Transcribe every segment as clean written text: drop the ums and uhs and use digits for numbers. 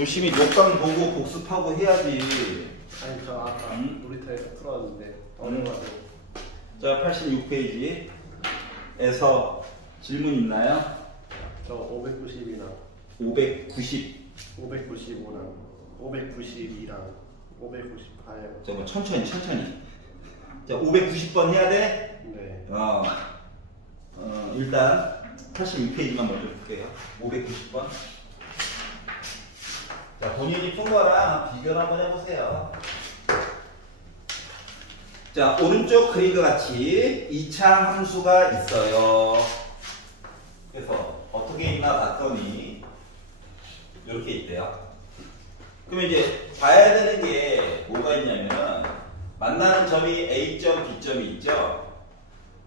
열심히 녹강 보고 복습하고 해야지. 아니 저 아까 놀이터에서 풀었는데 음. 어려가지고. 자, 86페이지에서 질문 있나요? 저 590이랑 590. 595랑 592랑 598. 자, 뭐 천천히. 자, 590번 해야 돼? 네. 일단 86페이지만 먼저 볼게요. 590번. 자, 본인이 푼 거랑 비교를 한번 해보세요. 자, 오른쪽 그림과 같이 이차항 함수가 있어요. 그래서 어떻게 있나 봤더니 이렇게 있대요. 그러면 이제 봐야 되는 게 뭐가 있냐면은 만나는 점이 A점, B점이 있죠.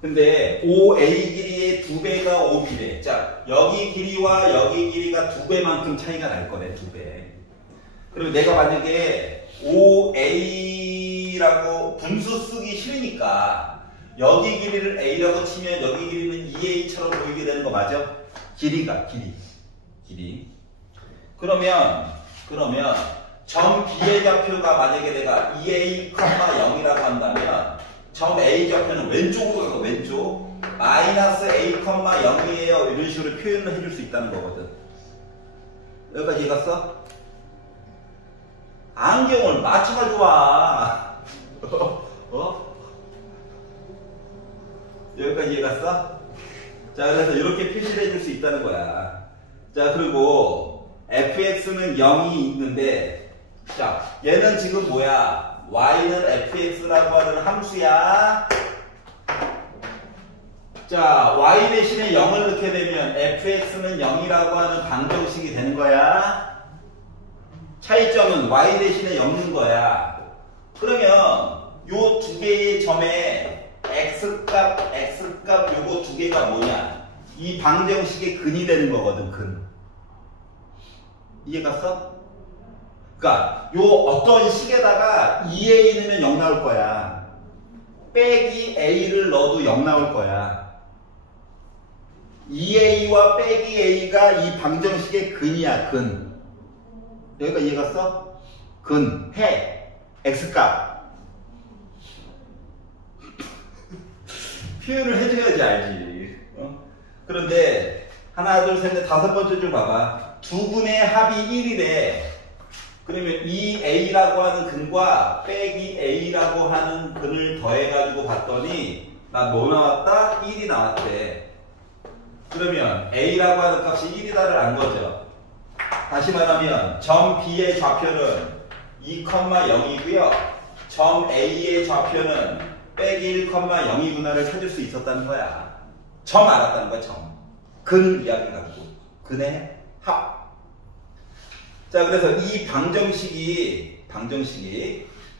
근데 OA 길이의 2배가 OB래. 자, 여기 길이와 여기 길이가 2배만큼 차이가 날 거네, 2배. 그리고 내가 만약에 OA라고 분수 쓰기 싫으니까 여기 길이를 A라고 치면 여기 길이는 2A처럼 보이게 되는 거 맞아? 길이가, 길이. 그러면 점 B의 좌표가 만약에 내가 2A,0이라고 한다면 점 A 좌표는 왼쪽으로 가고 왼쪽 마이너스 A,0이에요. 이런 식으로 표현을 해줄 수 있다는 거거든. 여기까지 이해갔어? 안경을 맞춰가지고 와. 여기까지 이해갔어? 자, 그래서 이렇게 표시를 해줄 수 있다는 거야. 자, 그리고 fx는 0이 있는데, 자, 얘는 지금 뭐야? y는 fx라고 하는 함수야. 자, y 대신에 0을 넣게 되면 fx는 0이라고 하는 방정식이 되는 거야. 차이점은 y 대신에 0 넣는 거야. 그러면 요 두 개의 점에 x값 요거 두 개가 뭐냐? 이 방정식의 근이 되는 거거든, 근. 이해갔어? 그러니까 요 어떤 식에다가 2a 넣으면 0 나올 거야. 빼기 a를 넣어도 0 나올 거야. 2a와 빼기 a가 이 방정식의 근이야, 근. 여기가 이해갔어? 근, 해, x값. 표현을 해줘야지 알지. 그런데 하나, 둘, 셋, 넷, 다섯 번째 줄 봐봐. 두 근의 합이 1이래. 그러면 이 a라고 하는 근과 빼기 a라고 하는 근을 더해가지고 봤더니 나 뭐 나왔다? 1이 나왔대. 그러면 a라고 하는 값이 1이다를 안 거죠. 다시 말하면 점 B의 좌표는 2,0이고요. 점 A의 좌표는 빼기 1,0이구나를 찾을 수 있었다는 거야. 점 알았다는 거야, 점. 근 이야기 갖고. 근의 합. 자, 그래서 이 방정식이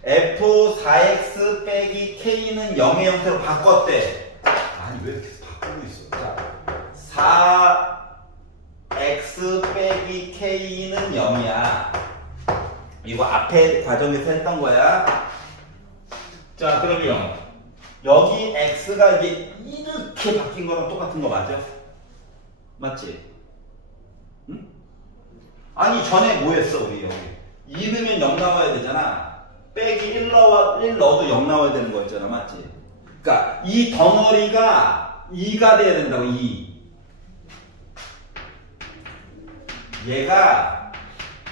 F4X 빼기 K는 0의 형태로 바꿨대. 아니, 왜 이렇게 바꾸고 있어? 자, 4x 빼기 k는 0이야. 이거 앞에 과정에서 했던 거야. 자, 그러면 여기 x가 이제 이렇게 바뀐 거랑 똑같은 거 맞아? 맞지? 응? 아니, 전에 뭐 했어, 우리 여기? 2 넣으면 0 나와야 되잖아. 빼기 1 넣어도 0 나와야 되는 거였잖아. 맞지? 그러니까 이 덩어리가 2가 돼야 된다고, 2. 얘가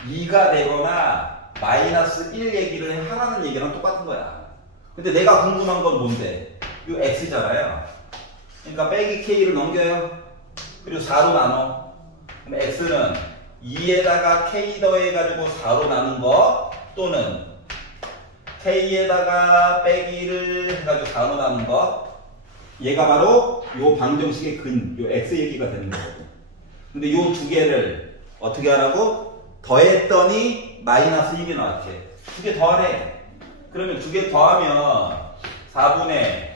2가 되거나 마이너스 1 얘기를 하라는 얘기랑 똑같은 거야. 근데 내가 궁금한 건 뭔데? 이 x잖아요. 그러니까 빼기 k를 넘겨요. 그리고 4로 나눠. 그럼 x는 2에다가 k 더해가지고 4로 나눈 거, 또는 k에다가 빼기를 해가지고 4로 나눈 거, 얘가 바로 요 방정식의 근, 요 x 얘기가 되는 거거든. 근데 요 두 개를 어떻게 하라고? 더했더니 마이너스 1이 나왔대. 두 개 더하래. 그러면 두 개 더하면 4분의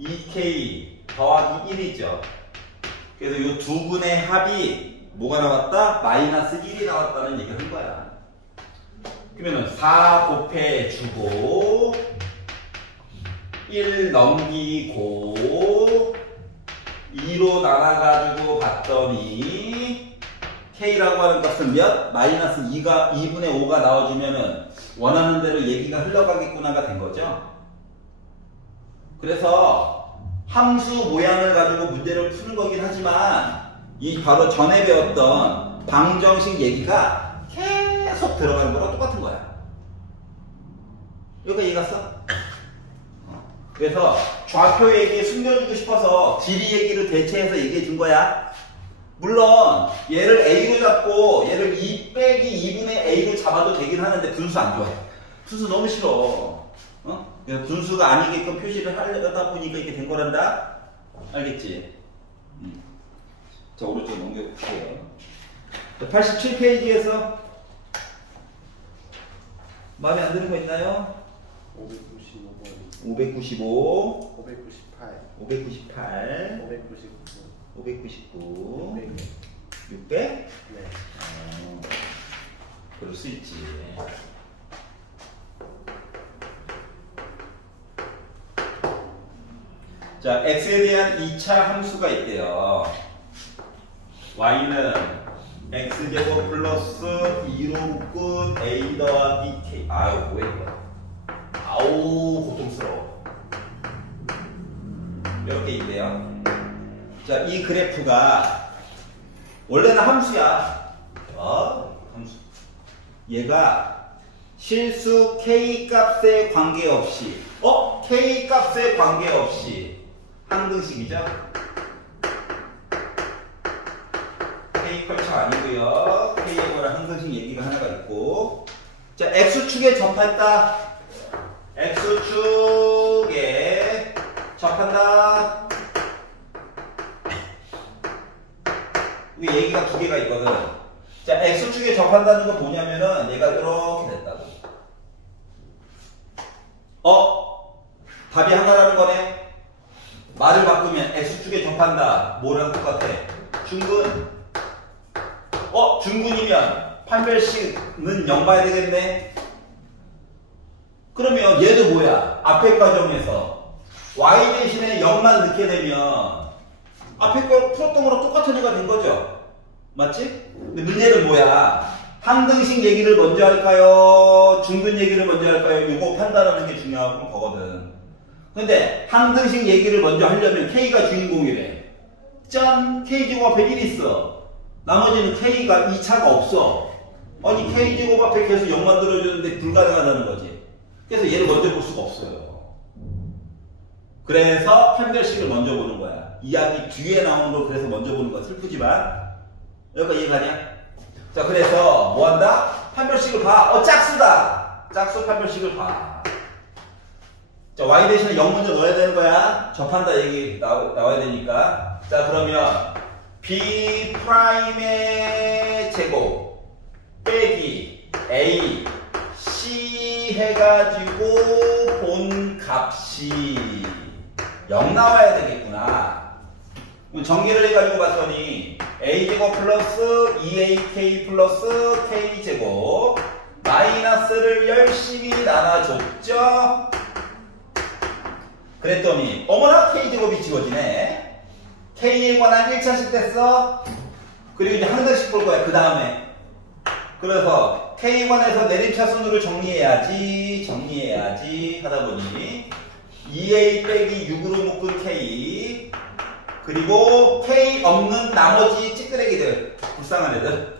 2k 더하기 1이죠. 그래서 이 두 근의 합이 뭐가 나왔다? 마이너스 1이 나왔다는 얘기를 한 거야. 그러면 4 곱해주고 1 넘기고 2로 나눠가지고 봤더니 K라고 하는 값은 몇? 마이너스 2분의 5가 나와주면은 원하는 대로 얘기가 흘러가겠구나가 된 거죠. 그래서 함수 모양을 가지고 문제를 푸는 거긴 하지만 이 바로 전에 배웠던 방정식 얘기가 계속 들어가는 거랑 똑같은 거야. 여기까지 이해갔어? 그래서 좌표 얘기 숨겨주고 싶어서 지리 얘기를 대체해서 얘기해 준 거야. 물론 얘를 A로 잡고 얘를 2 빼기 2분의 A로 잡아도 되긴 하는데 분수 안 좋아해. 분수 너무 싫어. 그래서 분수가 아니게끔 표시를 하려다 보니까 이렇게 된 거란다. 알겠지? 자, 오른쪽 넘겨볼게요. 87페이지에서 마음에 안 드는 거 있나요? 595번 595 598 598 599 599 600. 600? 네. 그럴 수 있지. 자, x에 대한 2차 함수가 있대요. y는 x제곱 플러스 2로 묶은 a 더하기 k. 아유, 뭐야 이거. 아우, 고통스러워. 이렇게 있대요. 자, 이 그래프가 원래는 함수야. 함수. 얘가 실수 k 값에 관계없이 k 값에 관계없이 항등식이죠. k 컬처 아니고요. k에 관한 항등식 얘기가 하나가 있고, 자, x축에 접했다. x축에 접한다. 이 얘기가 두 개가 있거든. 자, x축에 접한다는 건 뭐냐면은 얘가 이렇게 됐다고. 답이 하나라는 거네. 말을 바꾸면 x축에 접한다. 뭐랑 똑같아? 중근. 중근이면 판별식은 0 봐야 되겠네. 그러면 얘도 뭐야? 앞에 과정에서 y 대신에 0만 넣게 되면 앞에 거 풀었던 거랑 똑같은 애가 된 거죠. 맞지? 근데 문제는 뭐야? 항등식 얘기를 먼저 할까요? 중근 얘기를 먼저 할까요? 이거 판단하는 게 중요한 거거든. 근데 항등식 얘기를 먼저 하려면 K가 주인공이래. 짠! K제곱 앞에 1 있어. 나머지는 K가 2차가 없어. 아니 K제곱 앞에 계속 0 만들어주는데 불가능하다는 거지. 그래서 얘를 먼저 볼 수가 없어요. 그래서 판별식을 먼저 보는 거야. 이야기 뒤에 나오는 걸 그래서 먼저 보는 거야. 슬프지만 여기까지 이해가냐? 자, 그래서 뭐 한다? 판별식을 봐. 짝수다. 짝수 판별식을 봐. 자, y 대신에 0 먼저 넣어야 되는 거야. 접한다 얘기 나와야 되니까. 자, 그러면 b 프라임의 제곱 빼기 a c 해가지고 본 값이 0 나와야 되겠구나. 전개를 해가지고 봤더니 a제곱 플러스 2ak 플러스 k제곱 마이너스를 열심히 나눠줬죠. 그랬더니 어머나 k제곱이 지워지네. k에 관한 1차식 됐어. 그리고 이제 항등식 볼 거야. 그 다음에 그래서 k에 관해서 내림차순으로 정리해야지 하다 보니 2a 빼기 6으로 묶은 k 그리고 k 없는 나머지 찌끄레기들, 불쌍한 애들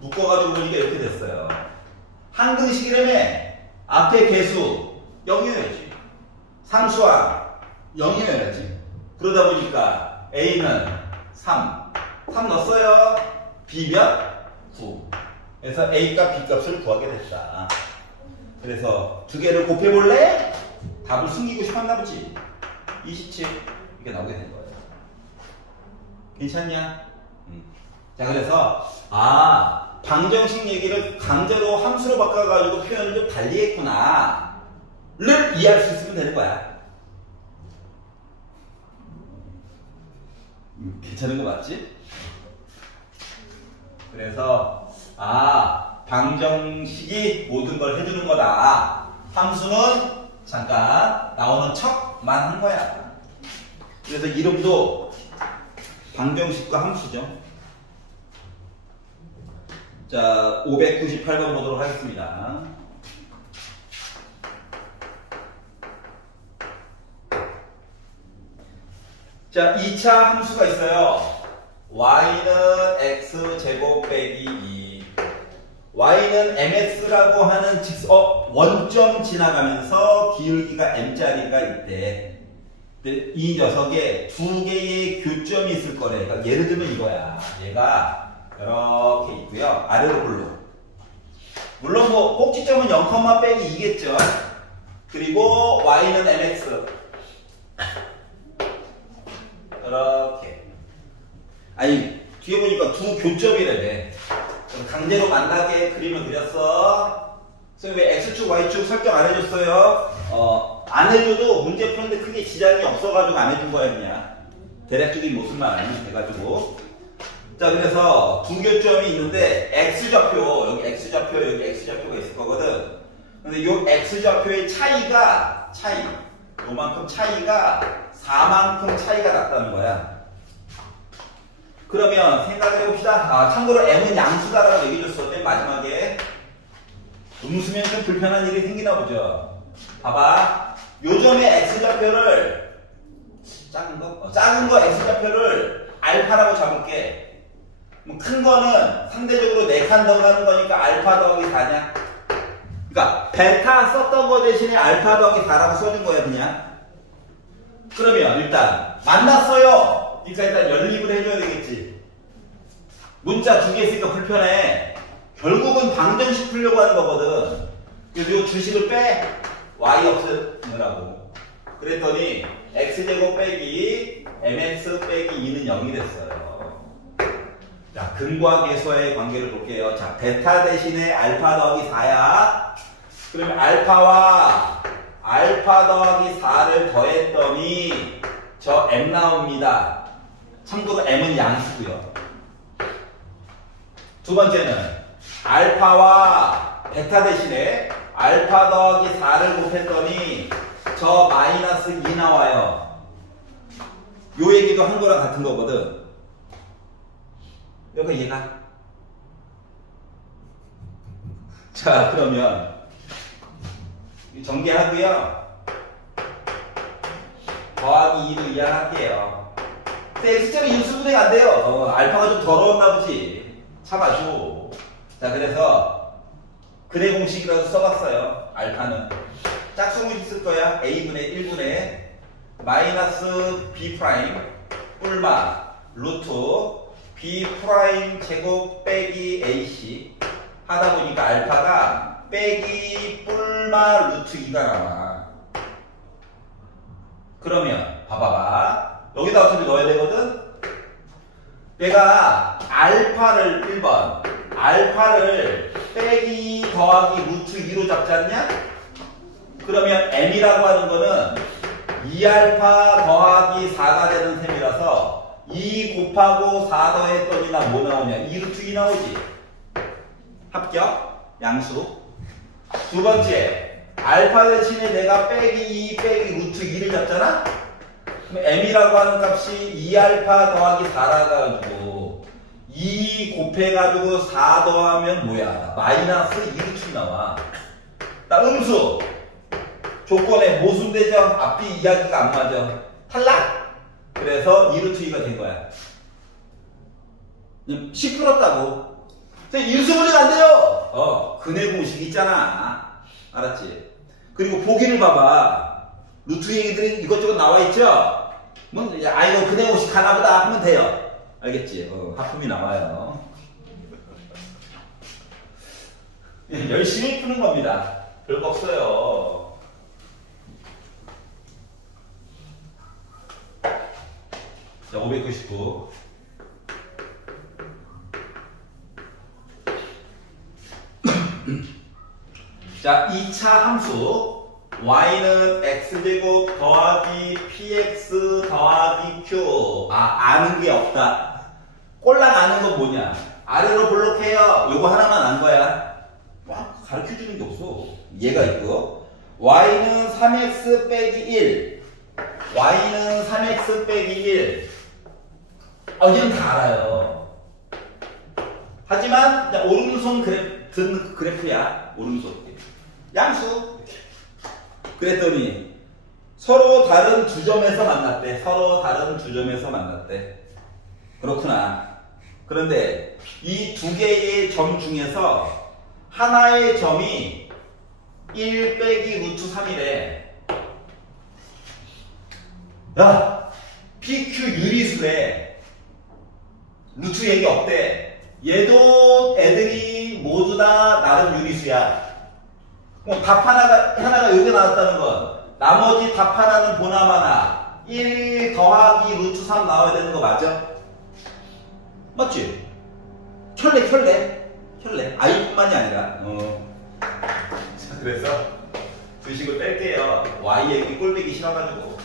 묶어가지고 보니까 이렇게 됐어요. 항등식이라며 앞에 개수 0이어야지. 상수항 0이어야지. 그러다 보니까 a는 3 넣었어요. b 몇? 9. 그래서 a 값, b 값을 구하게 됐다. 그래서 두 개를 곱해볼래? 답을 숨기고 싶었나 보지. 27 이게 나오게 된 거예요. 괜찮냐? 자, 그래서 방정식 얘기를 강제로 함수로 바꿔가지고 표현을 좀 달리 했구나 를 이해할 수 있으면 되는 거야. 괜찮은 거 맞지? 그래서 방정식이 모든 걸 해주는 거다. 함수는 잠깐 나오는 척만 한 거야. 그래서 이름도 방정식과 함수죠. 자, 598번 보도록 하겠습니다. 자, 2차 함수가 있어요. y는 x제곱 빼기 2. y는 mx라고 하는 원점 지나가면서 기울기가 m자리가 있대. 근데 이 녀석에 두 개의 교점이 있을 거래. 그러니까 예를 들면 이거야. 얘가 이렇게 있고요. 아래로 볼로. 물론 뭐 꼭지점은 0, 빼기 2겠죠. 그리고 y는 mx. 이렇게. 아니 뒤에 보니까 두 교점이래네. 강제로 만나게 그림을 그렸어. 선생님 왜 x축 y축 설정 안 해줬어요? 안 해줘도 문제 푸는데 크게 지장이 없어가지고 안 해준 거야 그냥. 대략적인 모습만 해가지고. 자, 그래서 두 교점이 있는데 x좌표, 여기 x좌표, 여기 x좌표가 있을 거거든. 근데 요 x좌표의 차이가 요만큼 차이가 4만큼 차이가 났다는 거야. 그러면 생각해 봅시다. 참고로 m은 양수다라고 얘기해줬어. 맨 마지막에. 음수면 좀 불편한 일이 생기나 보죠. 봐봐. 요점의 x좌표를 작은 거 x좌표를 알파라고 잡을게. 큰 거는 상대적으로 4칸 더 가는 거니까 알파 더하기 4냐? 그러니까 베타 썼던 거 대신에 알파 더하기 4라고 써준 거야 그냥. 그러면 일단 만났어요. 그러니까 일단 연립을 해줘야 되겠지. 문자 두 개 있으니까 불편해. 결국은 방정식 풀려고 하는 거거든. 그래서 이 주식을 빼. y 없애느라고. 그랬더니 x제곱 빼기 mx 빼기 2는 0이 됐어요. 자, 근과 계수의 관계를 볼게요. 자, 베타 대신에 알파 더하기 4야. 그러면 알파와 알파 더하기 4를 더했더니 저 m 나옵니다. 참고로 m은 양수고요. 두 번째는 알파와 베타 대신에 알파 더하기 4를 곱했더니 저 마이너스 2 나와요. 요 얘기도 한 거랑 같은 거거든. 여기가 얘가. 자, 그러면 전개하고요. 더하기 2로 이해할게요. 근데 x자가 인수분해가 안 돼요. 알파가 좀 더러웠나 보지. 참아줘. 자, 그래서 근해 공식이라도 써봤어요. 알파는 짝수공식 쓸 거야. a분의 1분의 마이너스 b 프라임 뿔마 루트 b 프라임 제곱 빼기 ac 하다 보니까 알파가 빼기 뿔마 루트 2가 나와. 그러면 봐봐봐. 여기다 어차피 넣어야 되거든. 내가 알파를 1번 알파를 빼기 더하기 루트 2로 잡지 않냐? 그러면 m이라고 하는 거는 2알파 더하기 4가 되는 셈이라서 2 곱하고 4 더했더니 나 뭐 나오냐? 2루트 2 나오지. 합격. 양수. 두 번째, 알파 대신에 내가 빼기 2 빼기 루트 2를 잡잖아? 그럼 m이라고 하는 값이 2알파 더하기 4라 가지고 2 곱해가지고 4 더하면 뭐야? 마이너스 2루트 2 나와. 나 음수. 조건에 모순되죠? 앞뒤 이야기가 안 맞아. 탈락! 그래서 2루트 2가 된 거야. 시끄럽다고. 인수분해가 안 돼요! 근해 공식 있잖아. 알았지? 그리고 보기를 봐봐. 루트 얘기들이 이것저것 나와 있죠? 뭐, 아, 이거 근해 공식 가나보다 하면 돼요. 알겠지? 하품이 나와요. 열심히 푸는 겁니다. 별거 없어요. 자, 599. 자, 2차 함수 y는 x제곱 더하기 px 더하기 q. 아는 게 없다. 꼴랑 아는 건 뭐냐? 아래로 블록해요. 요거 하나만 안 거야. 막 가르쳐주는 게 없어. 얘가 있고 y는 3x 빼기 1 y는 3x 빼기 1 얘는 다 알아요. 하지만 그냥 오른손 든 그래프야. 오른손 양수. 그랬더니 서로 다른 두 점에서 만났대. 서로 다른 두 점에서 만났대. 그렇구나. 그런데 이 두 개의 점 중에서 하나의 점이 1 빼기 루트 3이래. 야, PQ 유리수에 루트 얘기 없대. 얘도 애들이 모두 다 나름 유리수야. 답 하나가 여기 나왔다는 건 나머지 답 하나는 보나마나 1 더하기 루트 3 나와야 되는 거 맞아? 맞지? 혈래. i뿐만이 아니라. 자, 그래서 주식을 뺄게요. y 얘기 꼴배기 싫어가지고.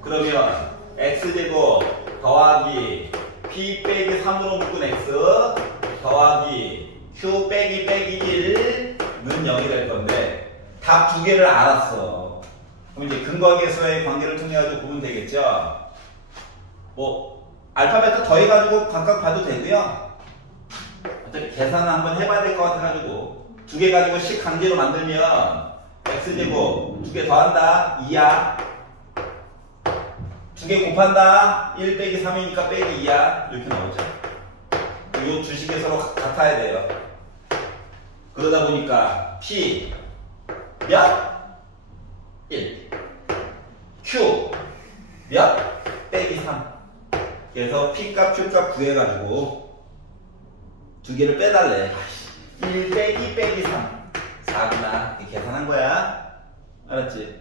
그러면 x제곱 더하기 p 빼기 3으로 묶은 x 더하기 q 빼기 1는 0이 될 건데 답 두 개를 알았어. 그럼 이제 근거계수의 관계를 통해 가지고 보면 되겠죠. 뭐 알파벳 더해가지고 각각 봐도 되고요. 어차피 계산을 한번 해봐야 될 것 같아가지고 두 개 가지고 식 강제로 만들면 x제곱 두 개 더한다 2야. 두 개 곱한다 1 빼기 3이니까 빼기 2야. 이렇게 나오죠. 이 두 식이 서로 같아야 돼요. 그러다 보니까 p 몇? 1 q 몇? 빼기 3. 그래서 P값, Q값 구해가지고 두 개를 빼달래. 1 빼기 3. 4구나. 이렇게 계산한 거야. 알았지?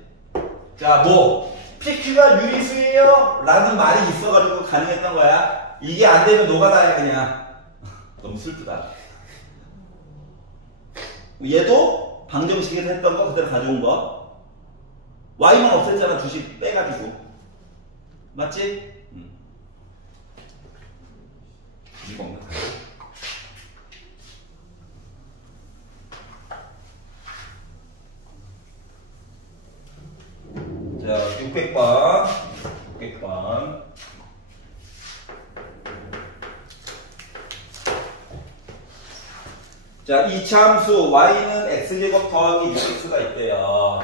자, 뭐 PQ가 유리수예요? 라는 말이 있어가지고 가능했던 거야. 이게 안 되면 노가다야 그냥. 너무 슬프다. 얘도 방정식에서 했던 거 그대로 가져온 거. Y만 없앴잖아. 두식 빼가지고. 맞지? 이거 없나? 자, 600번. 600번. 자, 이차함수 y는 x제곱 더하기 6x가 있대요.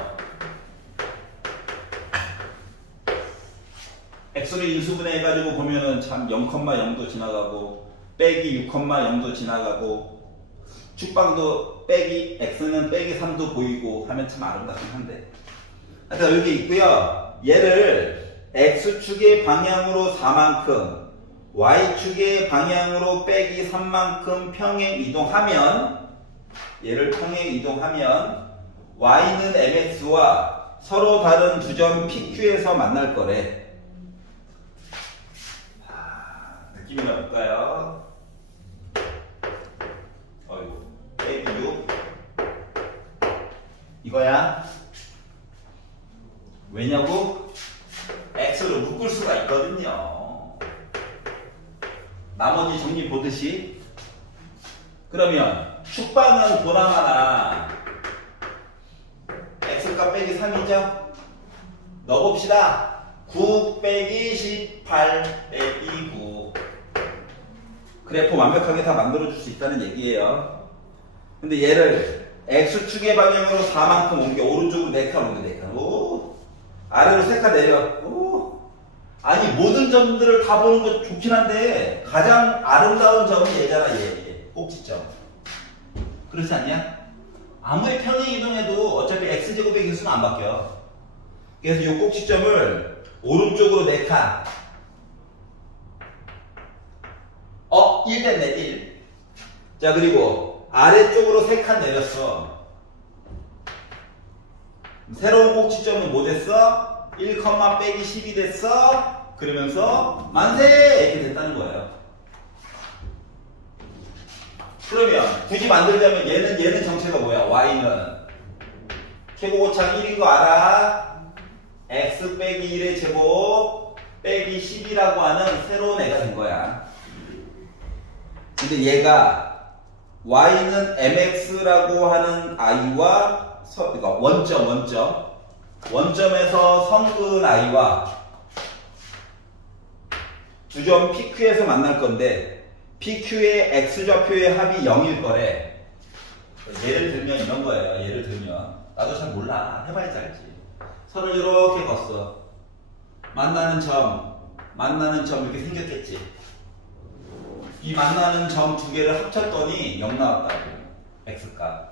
x를 인수분해 해가지고 보면은 참 0,0도 지나가고 빼기 6,0도 지나가고 축방도 빼기 x는 빼기 3도 보이고 하면 참 아름답긴 한데 하여튼 여기 있고요. 얘를 x축의 방향으로 4만큼 y축의 방향으로 빼기 3만큼 평행 이동하면 얘를 평행 이동하면 y는 mx와 서로 다른 두 점 PQ에서 만날 거래. 느낌이나 볼까요? 어이구, 빼기 6 이거야. 왜냐고? x를 묶을 수가 있거든요. 나머지 정리 보듯이. 그러면 축방은 보나마나 x값 빼기 3이죠? 넣어봅시다. 9 빼기 18 빼기 9. 그래프 완벽하게 다 만들어줄 수 있다는 얘기예요. 근데 얘를 x축의 방향으로 4만큼 옮겨. 오른쪽으로 4칸 옮겨. 4칸. 오. 아래로 3칸 내려. 오. 아니 모든 점들을 다 보는 거 좋긴 한데 가장 아름다운 점이 얘잖아. 얘 꼭지점. 그렇지 않냐? 아무리 평행 이동해도 어차피 x제곱의 개수는 안 바뀌어. 그래서 이 꼭지점을 오른쪽으로 4칸 1 됐네 1. 자, 그리고 아래쪽으로 3칸 내렸어. 새로운 꼭지점은 뭐 됐어? 1, 빼기 10이 됐어. 그러면서 만세! 이렇게 됐다는 거예요. 그러면 굳이 만들자면 얘는 정체가 뭐야? y는 최고고창 1인 거 알아? x 빼기 1의 제곱 빼기 10이라고 하는 새로운 애가 된 거야. 근데 얘가 y는 mx라고 하는 i와 그러니까 원점에서 성근 i와 두 점 PQ에서 만날 건데 PQ의 X좌표의 합이 0일 거래. 예를 들면 이런 거예요. 예를 들면 나도 잘 몰라. 해봐야지 알지. 선을 이렇게 걷어. 만나는 점 이렇게 생겼겠지. 이 만나는 점 두 개를 합쳤더니 0 나왔다고. X값.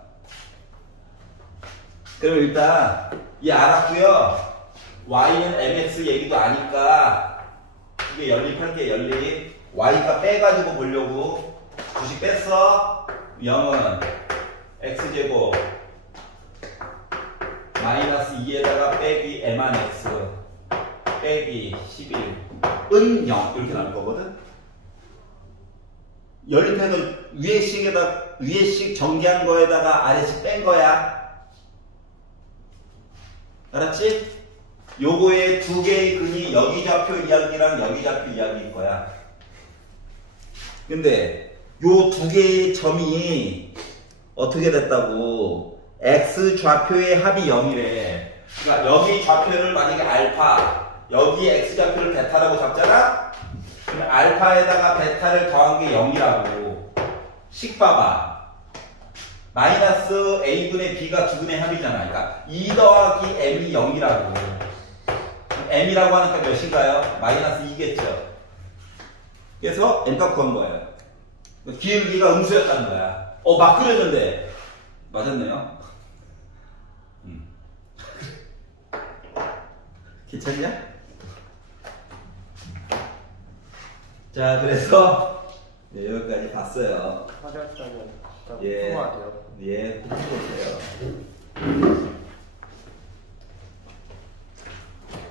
그럼 일단 이 알았고요. Y는 MX 얘기도 아니까 이게 연립할게. 연립. Y값 빼가지고 보려고. 주식 뺐어. 0은 X제곱 마이너스 2에다가 빼기 M한 X 빼기 11은 0 이렇게 나올 거거든. 연립해서 위에씩 전개한 거에다가 아래씩 뺀 거야. 알았지? 요거의 두 개의 근이 여기 좌표 이야기랑 여기 좌표 이야기일 거야. 근데 요 두 개의 점이 어떻게 됐다고? X 좌표의 합이 0이래. 그러니까 여기 좌표를 만약에 알파, 여기 X 좌표를 베타라고 잡잖아? 그럼 알파에다가 베타를 더한 게 0이라고. 식 봐봐. 마이너스 A분의 B가 두 분의 합이잖아. 그러니까 2 더하기 M이 0이라고. M이라고 하니까 몇인가요? 마이너스 2겠죠. 그래서 M값 구한 거예요. 기울기가 음수였다는 거야. 막 그렸는데 맞았네요. 괜찮냐? 자, 그래서 여기까지 봤어요. 화살표는 예, 풀어야 예, 풀어보세요.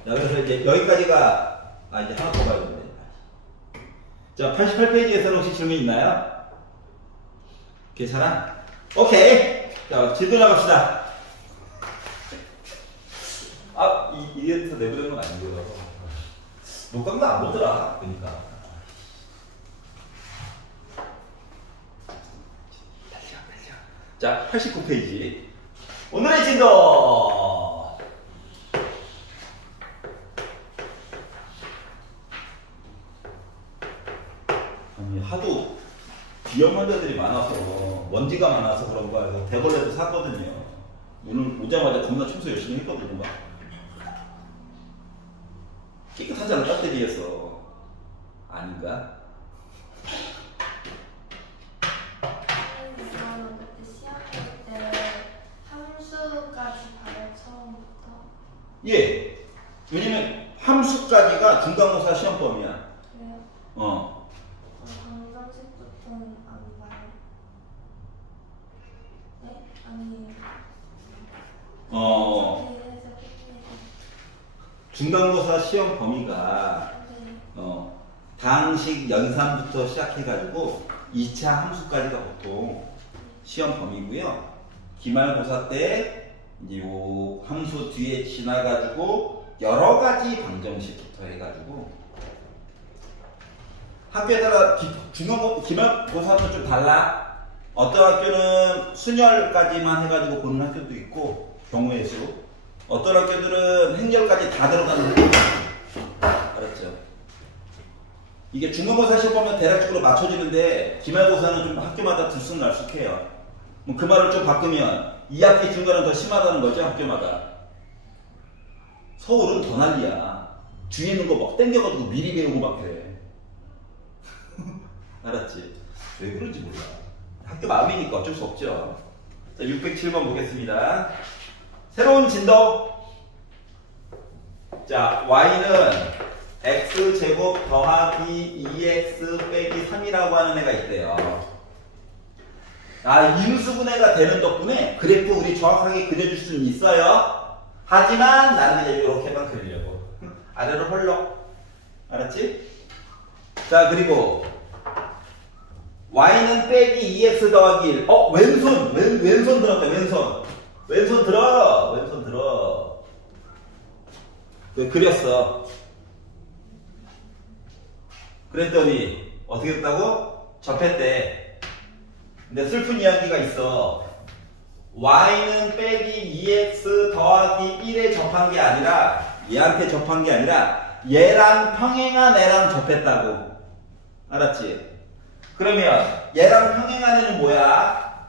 자, 그래서 이제 여기까지가 이제 하나 더 봐야 되는데. 자, 88페이지에서는 혹시 질문 있나요? 괜찮아? 오케이. 자, 질문 나갑시다. 이래서 내보내는 건 아니고요. 녹감도 안 보더라. 그러니까. 달려. 자, 89페이지. 오늘의 진도. 아니, 하도 비염 환자들이 많아서 먼지가 많아서 그런 거 해서 대벌레도 샀거든요. 오늘 오자마자 겁나 청소 열심히 했거든요. 막. 깨끗하잖아, 배터리에서. 아닌가? 그러면 그때 시작할 때 함수까지 봐요, 처음부터? 예. 왜냐면 함수까지가 중간고사 시험범위야. 그래요? 방정식부터는 안 봐요? 네? 아니에요. 중간고사 시험 범위가 네. 당식 연산부터 시작해가지고 2차 함수까지가 보통 시험 범위고요. 기말고사 때 이제 요 함수 뒤에 지나가지고 여러 가지 방정식부터 해가지고 학교에 따라 기말고사는 좀 달라. 어떤 학교는 순열까지만 해가지고 보는 학교도 있고 경우의 수. 어떤 학교들은 행렬까지 다 들어가는 학교도 있고. 알았죠? 이게 중간고사 시험 보면 대략적으로 맞춰지는데 기말고사는 좀 학교마다 들쑥날쑥해요. 그 말을 좀 바꾸면 2학기 중간은 더 심하다는 거죠, 학교마다. 서울은 더 난리야. 뒤에 있는 거 막 땡겨가지고 미리 배우고 막 그래. 알았지? 왜 그런지 몰라. 학교 마음이니까 어쩔 수 없죠. 자, 607번 보겠습니다. 새로운 진도. 자, y는 x제곱 더하기 2x 빼기 3이라고 하는 애가 있대요. 임수분해가 되는 덕분에 그래프 우리 정확하게 그려줄 수는 있어요. 하지만 나는 이제 이렇게만 그리려고. 아래로 헐럭. 알았지? 자, 그리고 y는 빼기 2x 더하기 1. 왼손 들었다, 왼손 들어. 그렸어. 그랬더니 어떻게 됐다고? 접했대. 근데 슬픈 이야기가 있어. y는 빼기 2x 더하기 1에 접한 게 아니라, 얘한테 접한 게 아니라 얘랑 평행한 애랑 접했다고. 알았지? 그러면 얘랑 평행한 애는 뭐야?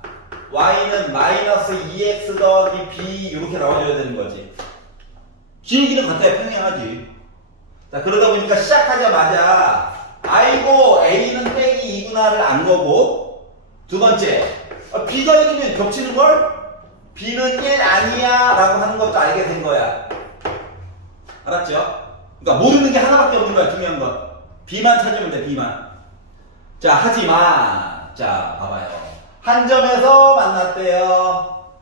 y는 마이너스 2x 더하기 b 이렇게 나와줘야 되는 거지. 기울기는 같아야 평행하지. 자, 그러다 보니까 시작하자마자 아이고 a는 빼기 2구나를 안 거고, 두 번째 b가 1이면 겹치는걸? b는 1 아니야 라고 하는 것도 알게 된 거야. 알았죠? 그러니까 모르는 게 하나밖에 없는 거야. 중요한 건 b만 찾으면 돼. b만. 자, 하지만 자 봐봐요. 한 점에서 만났대요.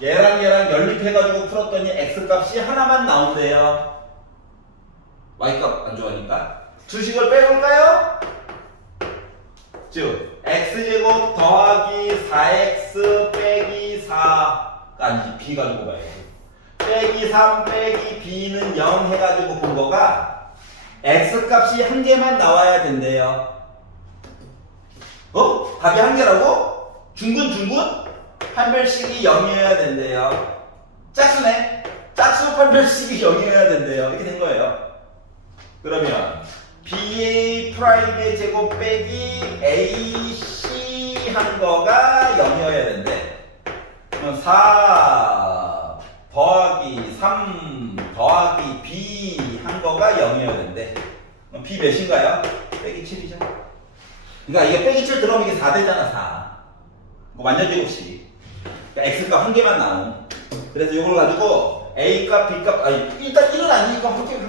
얘랑 연립해가지고 풀었더니 x값이 하나만 나온대요. y값 안 좋아하니까 주식을 빼볼까요? 즉 x제곱 더하기 4x 빼기 4가 아니지, b 가지고 봐야지. 빼기 3 빼기 b는 0 해가지고 본 거가 x값이 한 개만 나와야 된대요. 답이 한 개라고? 중분? 판별식이 0이어야 된대요. 짝수네. 짝수 판별식이 0이어야 된대요. 이렇게 된 거예요. 그러면 ba 프라임의 제곱 빼기 ac 한 거가 0이어야 된대. 그러면 4 더하기 3 더하기 b 한 거가 0이어야 된대. 그럼 b 몇인가요? 빼기 7이죠. 그러니까 이게 빼기 7 들어오면 이게 4 되잖아. 4. 완전 제곱식. 그러니까 x값 한 개만 나옴. 그래서 이걸 가지고 a값 b값 일단 1은 아니니까 할게.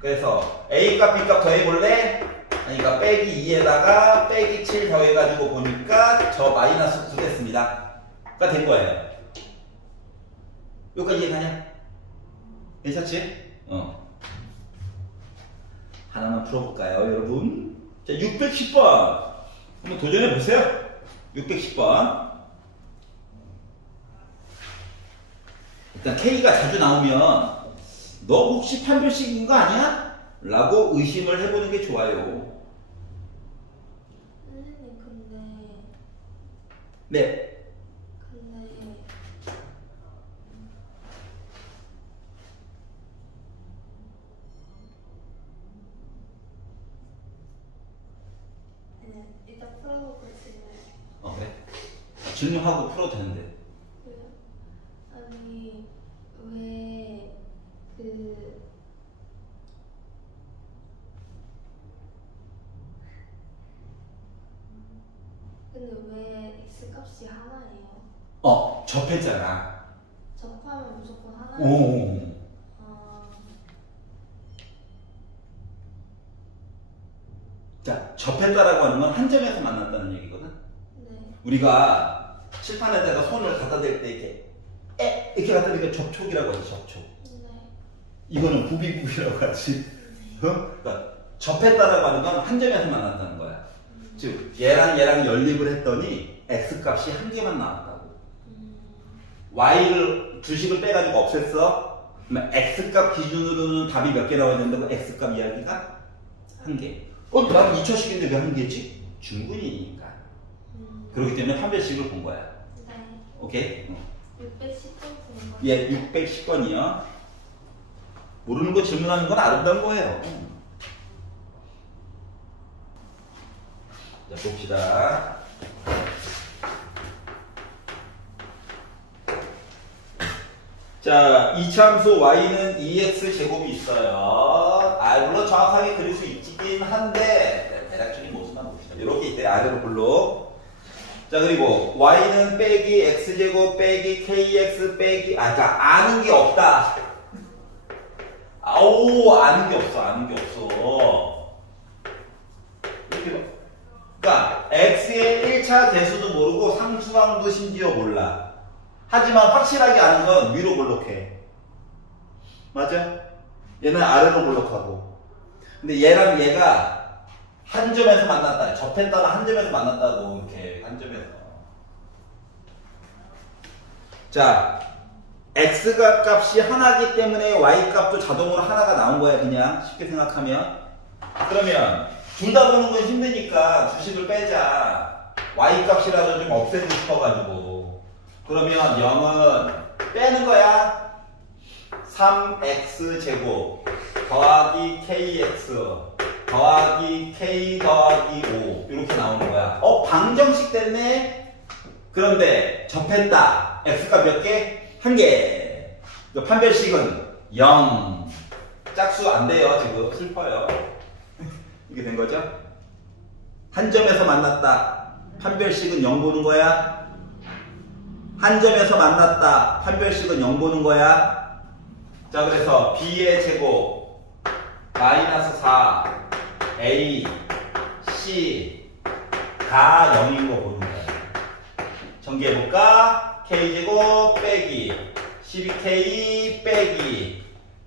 그래서 a값 b값 더해볼래? 그러니까 빼기 2에다가 빼기 7 더해가지고 보니까 저 마이너스 9 됐습니다. 가 된 거예요. 여기까지 이해가냐? 괜찮지? 하나만 풀어볼까요, 여러분? 자, 610번. 한번 도전해보세요. 610번. 일단 K가 자주 나오면 너 혹시 판별식인 거 아니야? 라고 의심을 해보는 게 좋아요. 선생님 근데 네. 일단 풀어보고 질문. 그래? 질문하고 풀어도 되는데. 왜요? 아니 왜 근데 왜 x값이 하나예요? 접했잖아. 접하면 무조건 하나예요? 오. 자, 접했다라고 하는 건 한 점에서 만났다는 얘기거든. 네. 우리가 칠판에다가 손을 갖다 댈 때 이렇게 갖다 대니까 접촉이라고 하지. 접촉. 네. 이거는 부비부비라고 하지. 그러니까 접했다라고 하는 건 한 점에서 만났다는 거야. 즉 얘랑 연립을 했더니 x값이 한 개만 나왔다고. y를 주식을 빼가지고 없앴어. 그러면 x값 기준으로는 답이 몇 개 나와야 된다고? x값 이야기가 한 개. 나는 2차식인데 왜 한 개지? 중분이니까. 그렇기 때문에 판별식을 본 거야. 네. 오케이? 610번 푸는 거. 예, 610번이요. 모르는 거 질문하는 건 아름다운 거예요. 자, 봅시다. 자, 이참수 y는 2x 제곱이 있어요. 물론 정확하게 그릴 수 있긴 한데 대략적인 모습만 봅시다. 이렇게 있대. 아래로 블록. 자, 그리고 y는 빼기 x제곱 빼기 kx 빼기 그러니까 아는 게 없다. 아는 게 없어. 이렇게 봐. 그러니까 x의 1차 개수도 모르고 상수항도 심지어 몰라. 하지만 확실하게 아는 건 위로 블록해. 맞아? 얘는 아래로 블록하고. 근데 얘랑 얘가 한 점에서 만났다. 접했다는 한 점에서 만났다고. 이렇게 한 점에서. 자, x가 값이 하나기 때문에 y 값도 자동으로 하나가 나온 거야. 그냥 쉽게 생각하면. 그러면 둘 다 보는 건 힘드니까 주식을 빼자. y 값이라도 좀 없애고 싶어가지고. 그러면 0은 빼는 거야. 3x 제곱 더하기 kx 더하기 K 더하기 5 이렇게 나오는 거야. 방정식 됐네. 그런데 접했다. X가 몇 개? 1개. 판별식은 0. 짝수 안 돼요. 지금 슬퍼요. 이게 된 거죠? 한 점에서 만났다. 판별식은 0 보는 거야. 한 점에서 만났다. 판별식은 0 보는 거야. 자, 그래서 B의 제곱 마이너스 4 A, C가 0인 거 보는 거야. 전개해볼까? K제곱 빼기 12K 빼기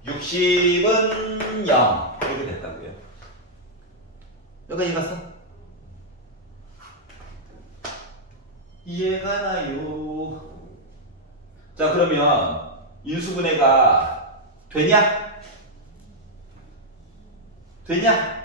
60은 0 이렇게 됐다고요. 여기까지 갔어? 이해가 나요. 자, 그러면 인수분해가 되냐? 되냐?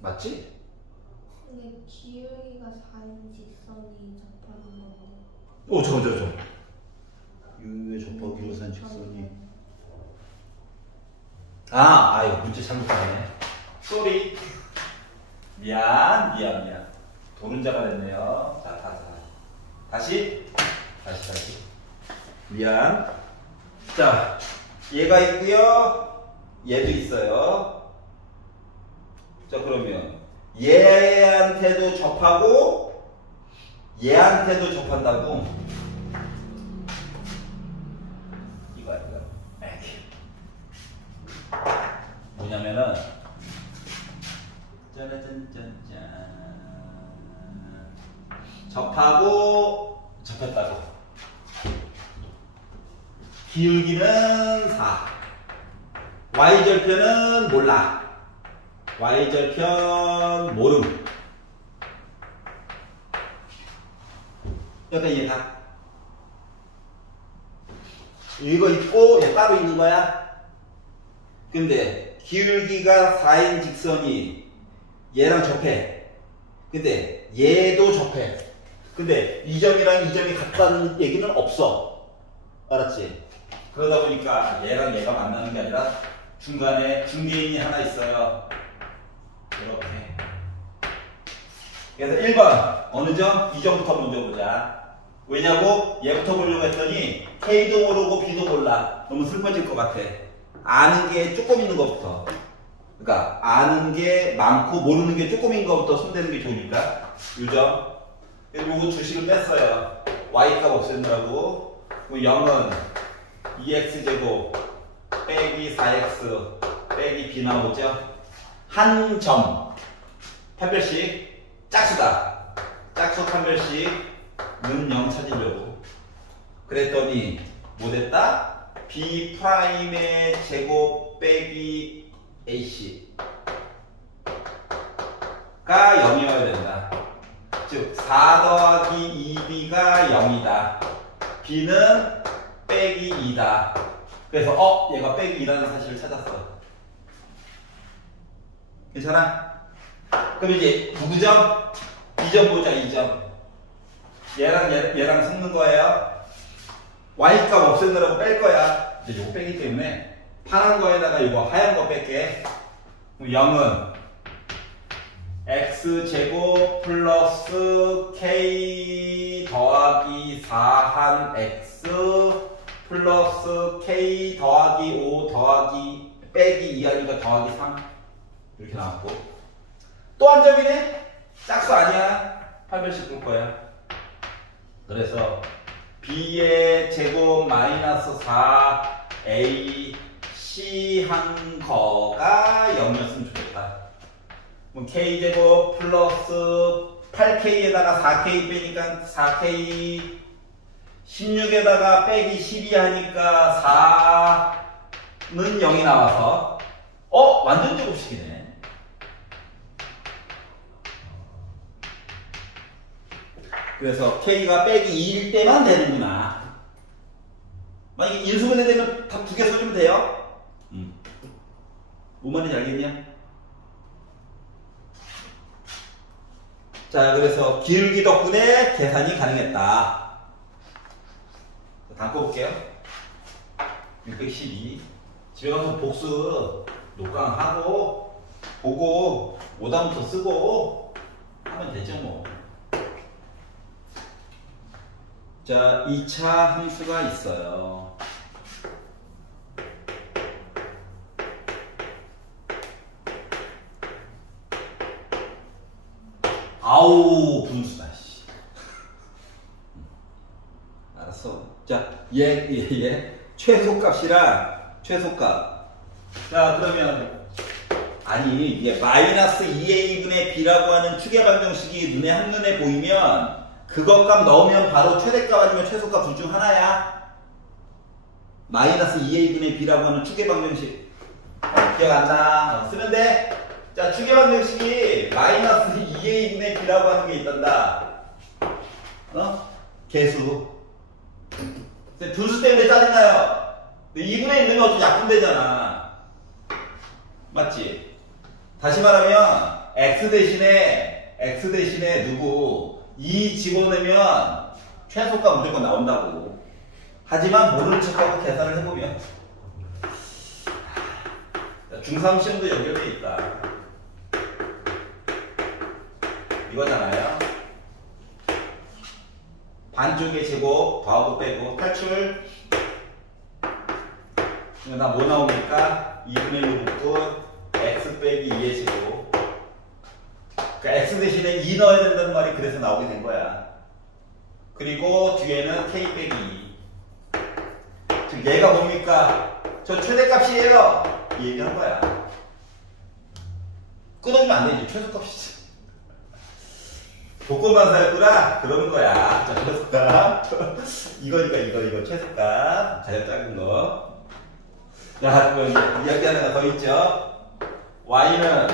맞지? 근데 기울기가 4인 직선이 접하는 건데. 잠깐. 유의 접하기로 산 직선이. 이거 문제 잘못하네. 쏘리. 미안. 도른자가 됐네요. 자, 다시. 미안. 자, 얘가 있고요. 얘도 있어요. 자, 그러면 얘한테도 접하고 얘한테도 접한다고? 이거 뭐냐면은 짜라짠짠짠 접하고 접했다고. 기울기는 4. y절편은 몰라. y절편 모름. 여기까지 이해가? 이거 있고 얘 따로 있는 거야. 근데 기울기가 4인 직선이 얘랑 접해. 근데 얘도 접해. 근데 이 점이랑 이 점이 같다는 얘기는 없어. 알았지? 그러다 보니까 얘랑 얘가 만나는 게 아니라 중간에 중개인이 하나 있어요. 이렇게. 그래서 1번 어느 점? 이 점부터 먼저 보자. 왜냐고? 얘부터 보려고 했더니 K도 모르고 B도 몰라. 너무 슬퍼질 것 같아. 아는 게 조금 있는 것부터. 그러니까 아는 게 많고 모르는 게 조금인 것부터 손대는 게 좋으니까. 요점. 그리고 요거 주식을 뺐어요. Y값 없애느라고. 그리고 0은 2x제곱 빼기 4x 빼기 b 나오죠. 한 점 판별식 짝수다. 짝수 판별식은 0 찾으려고 그랬더니 뭐 됐다? b 프라임의 제곱 빼기 ac가 0이어야 된다. 즉 4 더하기 2b가 0이다. b는 빼기 2다. 그래서 얘가 빼기 2라는 사실을 찾았어. 괜찮아? 그럼 이제 누구 점? 2점 보자. 2점. 얘랑 섞는 거예요. y값 없애느라고 뺄 거야. 이제 요거 빼기 때문에 파란 거에다가 이거 하얀 거 뺄게. 그럼 0은 x제곱 플러스 k 더하기 4한 x 플러스 k 더하기 5 더하기 빼기 2하니까 더하기 3 이렇게 나왔고 또 한 점이네? 짝수 아니야. 판별식 볼 거야. 그래서 b의 제곱 마이너스 4a c 한 거가 0이었으면 좋겠다. 그럼 k제곱 플러스 8k에다가 4k 빼니까 4k 16에다가 빼기 12 하니까 4는 0이 나와서 완전 제곱식이네. 그래서 k가 빼기 2일 때만 되는구나. 만약에 인수분해 되면 답 2개 써주면 돼요. 뭔 말인지 알겠냐? 자, 그래서 기울기 덕분에 계산이 가능했다. 다음 거 볼게요. 612. 집에 가서 복수 녹강하고 보고 오답부터 쓰고 하면 되죠 뭐. 자, 2차 함수가 있어요. 아우 분수다. 씨. 알았어. 자, 얘 최소값이랑 최소값. 자, 그러면 아니 이게 마이너스 2a분의 b라고 하는 추계 방정식이 눈에 한눈에 보이면 그것 값 넣으면 바로 최대값 아니면 최소값 둘 중 하나야. 마이너스 2a분의 b라고 하는 추계 방정식 기억 안 나? 쓰면 돼. 자, 추계 방정식이 마이너스 2a분의 b라고 하는 게 있단다. 개수. 분수 때문에 짜증나요. 근데 2분의 1 넣으면 어차피 약분되잖아. 맞지? 다시 말하면 x 대신에 누구 2 집어넣으면 최소값 무조건 나온다고. 하지만 모르는 척하고 계산을 해보면 중3 시험도 연결되어 있다. 이거잖아요. 반쪽의 제곱 더하고 빼고 탈출. 나 뭐 나옵니까? 2분의 1로 묶은 x 빼기 2의 제곱. 그러니까 x 대신에 2 넣어야 된다는 말이 그래서 나오게 된 거야. 그리고 뒤에는 k 빼기 2. 즉 얘가 뭡니까? 저 최대값이에요. 이 얘기한 거야. 끊어주면 안 되지. 최소값이지. 복권반사였구나? 그러는 거야. 자, 최소값. 이거 최소값. 가장 작은 거. 자, 그럼 이야기 하나가 더 있죠. y는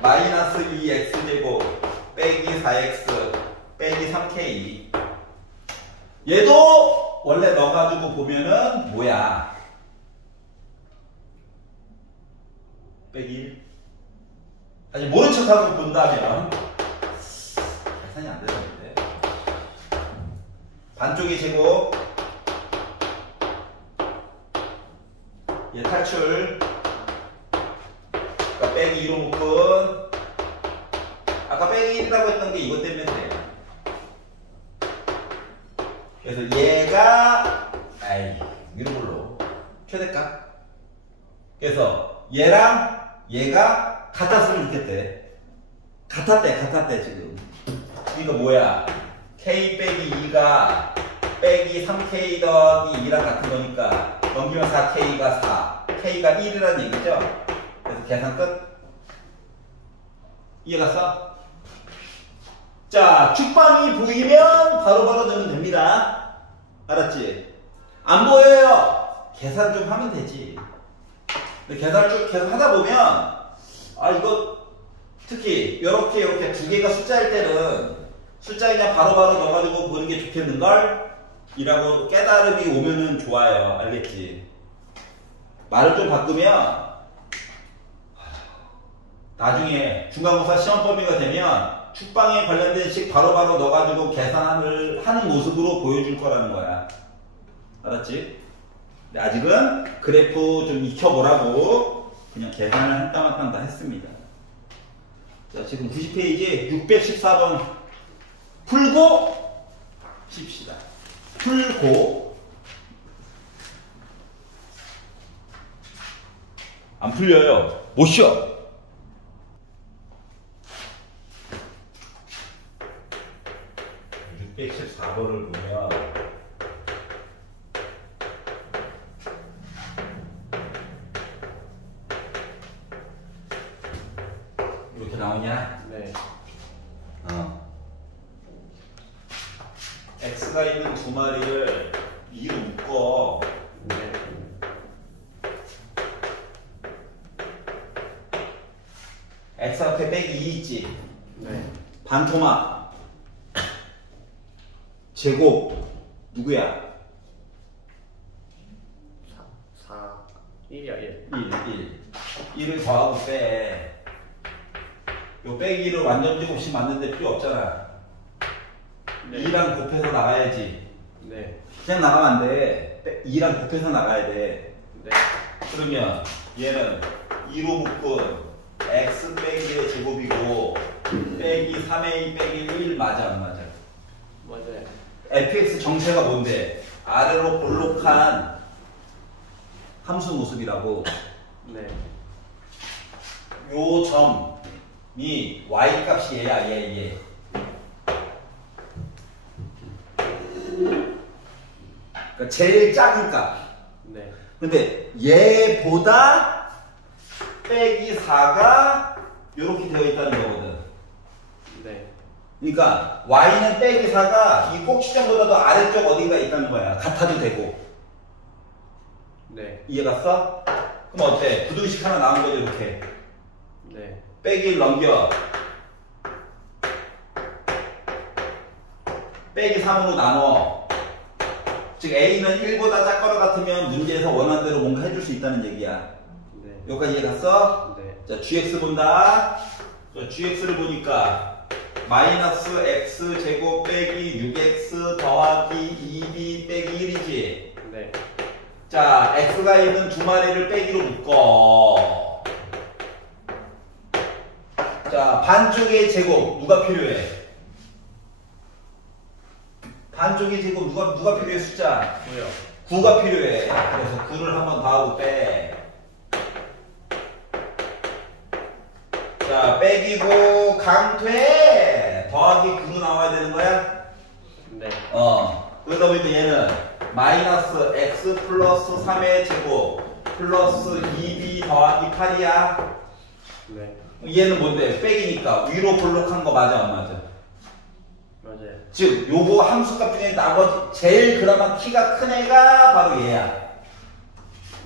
마이너스 2x제곱 빼기 4x 빼기 3k. 얘도 원래 넣어가지고 보면은 뭐야? 빼기 1. 아니, 모른 척하고 본다면 계산이 안 되는데. 반쪽의 제곱. 얘 탈출. 그러니까 빼기 2로 묶은. 아까 빼기 1이라고 했던 게 이것 때문에 그래요. 그래서 얘가 위로 불러 최대값. 그래서 얘랑 얘가 같았으면 좋겠대. 같았대 지금. 이거 뭐야? k 빼기 2가 빼기 3k 더하기 2랑 같은 거니까 넘기면 4k가 4, k가 1이라는 얘기죠. 그래서 계산 끝. 이해갔어? 자, 축방이 보이면 바로바로 넣으면 됩니다. 알았지? 안 보여요. 계산 좀 하면 되지. 근데 계산을 쭉 계속 하다 보면 이거 특히 이렇게 두 개가 숫자일 때는 숫자 그냥 바로바로 넣어가지고 보는 게 좋겠는걸? 이라고 깨달음이 오면은 좋아요. 알겠지? 말을 좀 바꾸면 나중에 중간고사 시험 범위가 되면 축방에 관련된 식 바로바로 넣어가지고 계산을 하는 모습으로 보여줄 거라는 거야. 알았지? 근데 아직은 그래프 좀 익혀보라고 그냥 계산을 한 땀 한 땀 다 했습니다. 자, 지금 90페이지 614번 풀고 칩시다. 풀고. 안 풀려요. 못 쉬어. (614번을) 보면 이렇게 나오냐? 네. x가 있는 두 마리를 2로 묶어. 네. x 앞에 빼기 2 있지? 네. 반토막 제곱 누구야? 4, 1이야 1. 1을 더하고 빼. 요 빼기를 완전 제곱씩 만드는데 필요 없잖아. 네. 2랑 곱해서 나가야지. 네. 그냥 나가면 안 돼. 2랑 곱해서 나가야 돼. 네. 그러면 얘는 2로 묶은 x 빼기 1의 제곱이고 빼기 3a 빼기 1 맞아 안 맞아? 맞아요. fx 정체가 뭔데? 아래로 볼록한 함수 모습이라고. 네. 요 점이 y 값이 얘야 얘. 그러니까 제일 작은 값. 네. 근데 얘보다 빼기 4가 이렇게 되어 있다는 거거든. 네. 그러니까 y는 빼기 4가 이 꼭지점보다도 아래쪽 어딘가에 있다는 거야. 같아도 되고. 네. 이해 갔어? 그럼 어때? 부등식 하나 나온 거죠 이렇게. 네. 빼기 1 넘겨. 빼기 3으로 나눠. 즉 a는 1보다 작거나 같으면 문제에서 원하는 대로 뭔가 해줄 수 있다는 얘기야. 네. 여기까지 이해 갔어? 네. 자, gx 본다. 자, gx를 보니까 마이너스 x 제곱 빼기 6x 더하기 2b 빼기 1이지. 네. 자, x가 있는 두 마리를 빼기로 묶어. 자, 반쪽의 제곱 누가 필요해? 반쪽의 제곱 누가 필요해? 숫자 9요. 9가 필요해. 그래서 9를 한번 더하고 빼. 자, 빼기고 강퇴 더하기 9로 나와야 되는 거야? 네. 그러다 보니까 얘는 마이너스 x 플러스 3의 제곱 플러스 2b 더하기 8이야. 네. 얘는 뭔데? 빼기니까 위로 볼록한 거 맞아 안 맞아? 맞아요. 즉 요거 함수값 중에 나머지 제일 그나마 키가 큰 애가 바로 얘야.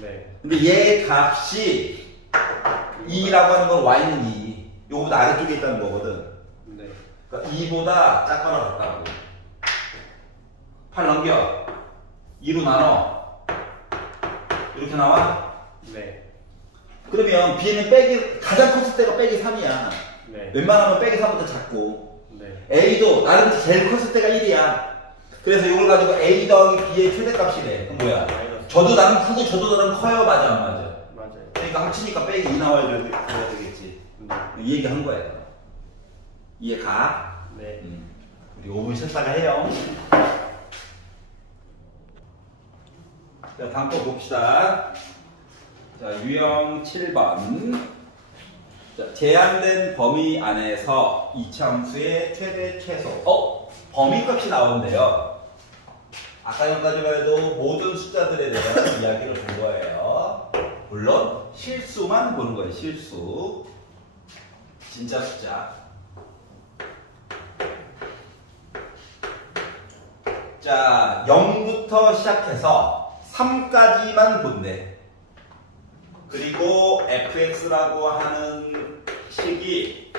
네. 근데 얘 값이 2라고 하는 건 y는 2. 요거보다 아래쪽에 있다는 거거든. 네. 그러니까 2보다 작거나 같다고. 8 넘겨. 2로 나눠. 이렇게 나와? 네. 그러면 b는 빼기 가장 컸을 때가 빼기 3이야. 네. 웬만하면 빼기 3보다 작고. 네. a도 나름 제일 컸을 때가 1이야. 그래서 이걸 가지고 a 더하기 b의 최대값이래. 그럼 뭐야? 마이너스. 저도 나름 크고 저도 나름 커요. 맞아 안 맞아? 맞아요. 그러니까 합치니까 빼기 2 나와야 되겠지. 네. 이 얘기 한 거야. 이해 가? 네. 우리 5분 쉬었다가 해요. 자, 다음 거 봅시다. 자, 유형 7번. 자, 제한된 범위 안에서 이차함수의 최대 최소. 범위값이 나오는데요. 아까 전까지만 해도 모든 숫자들에 대한 이야기를 본 거예요. 물론 실수만 보는 거예요. 실수. 진짜 숫자. 자, 0부터 시작해서 3까지만 본대. 그리고 fx라고 하는 식이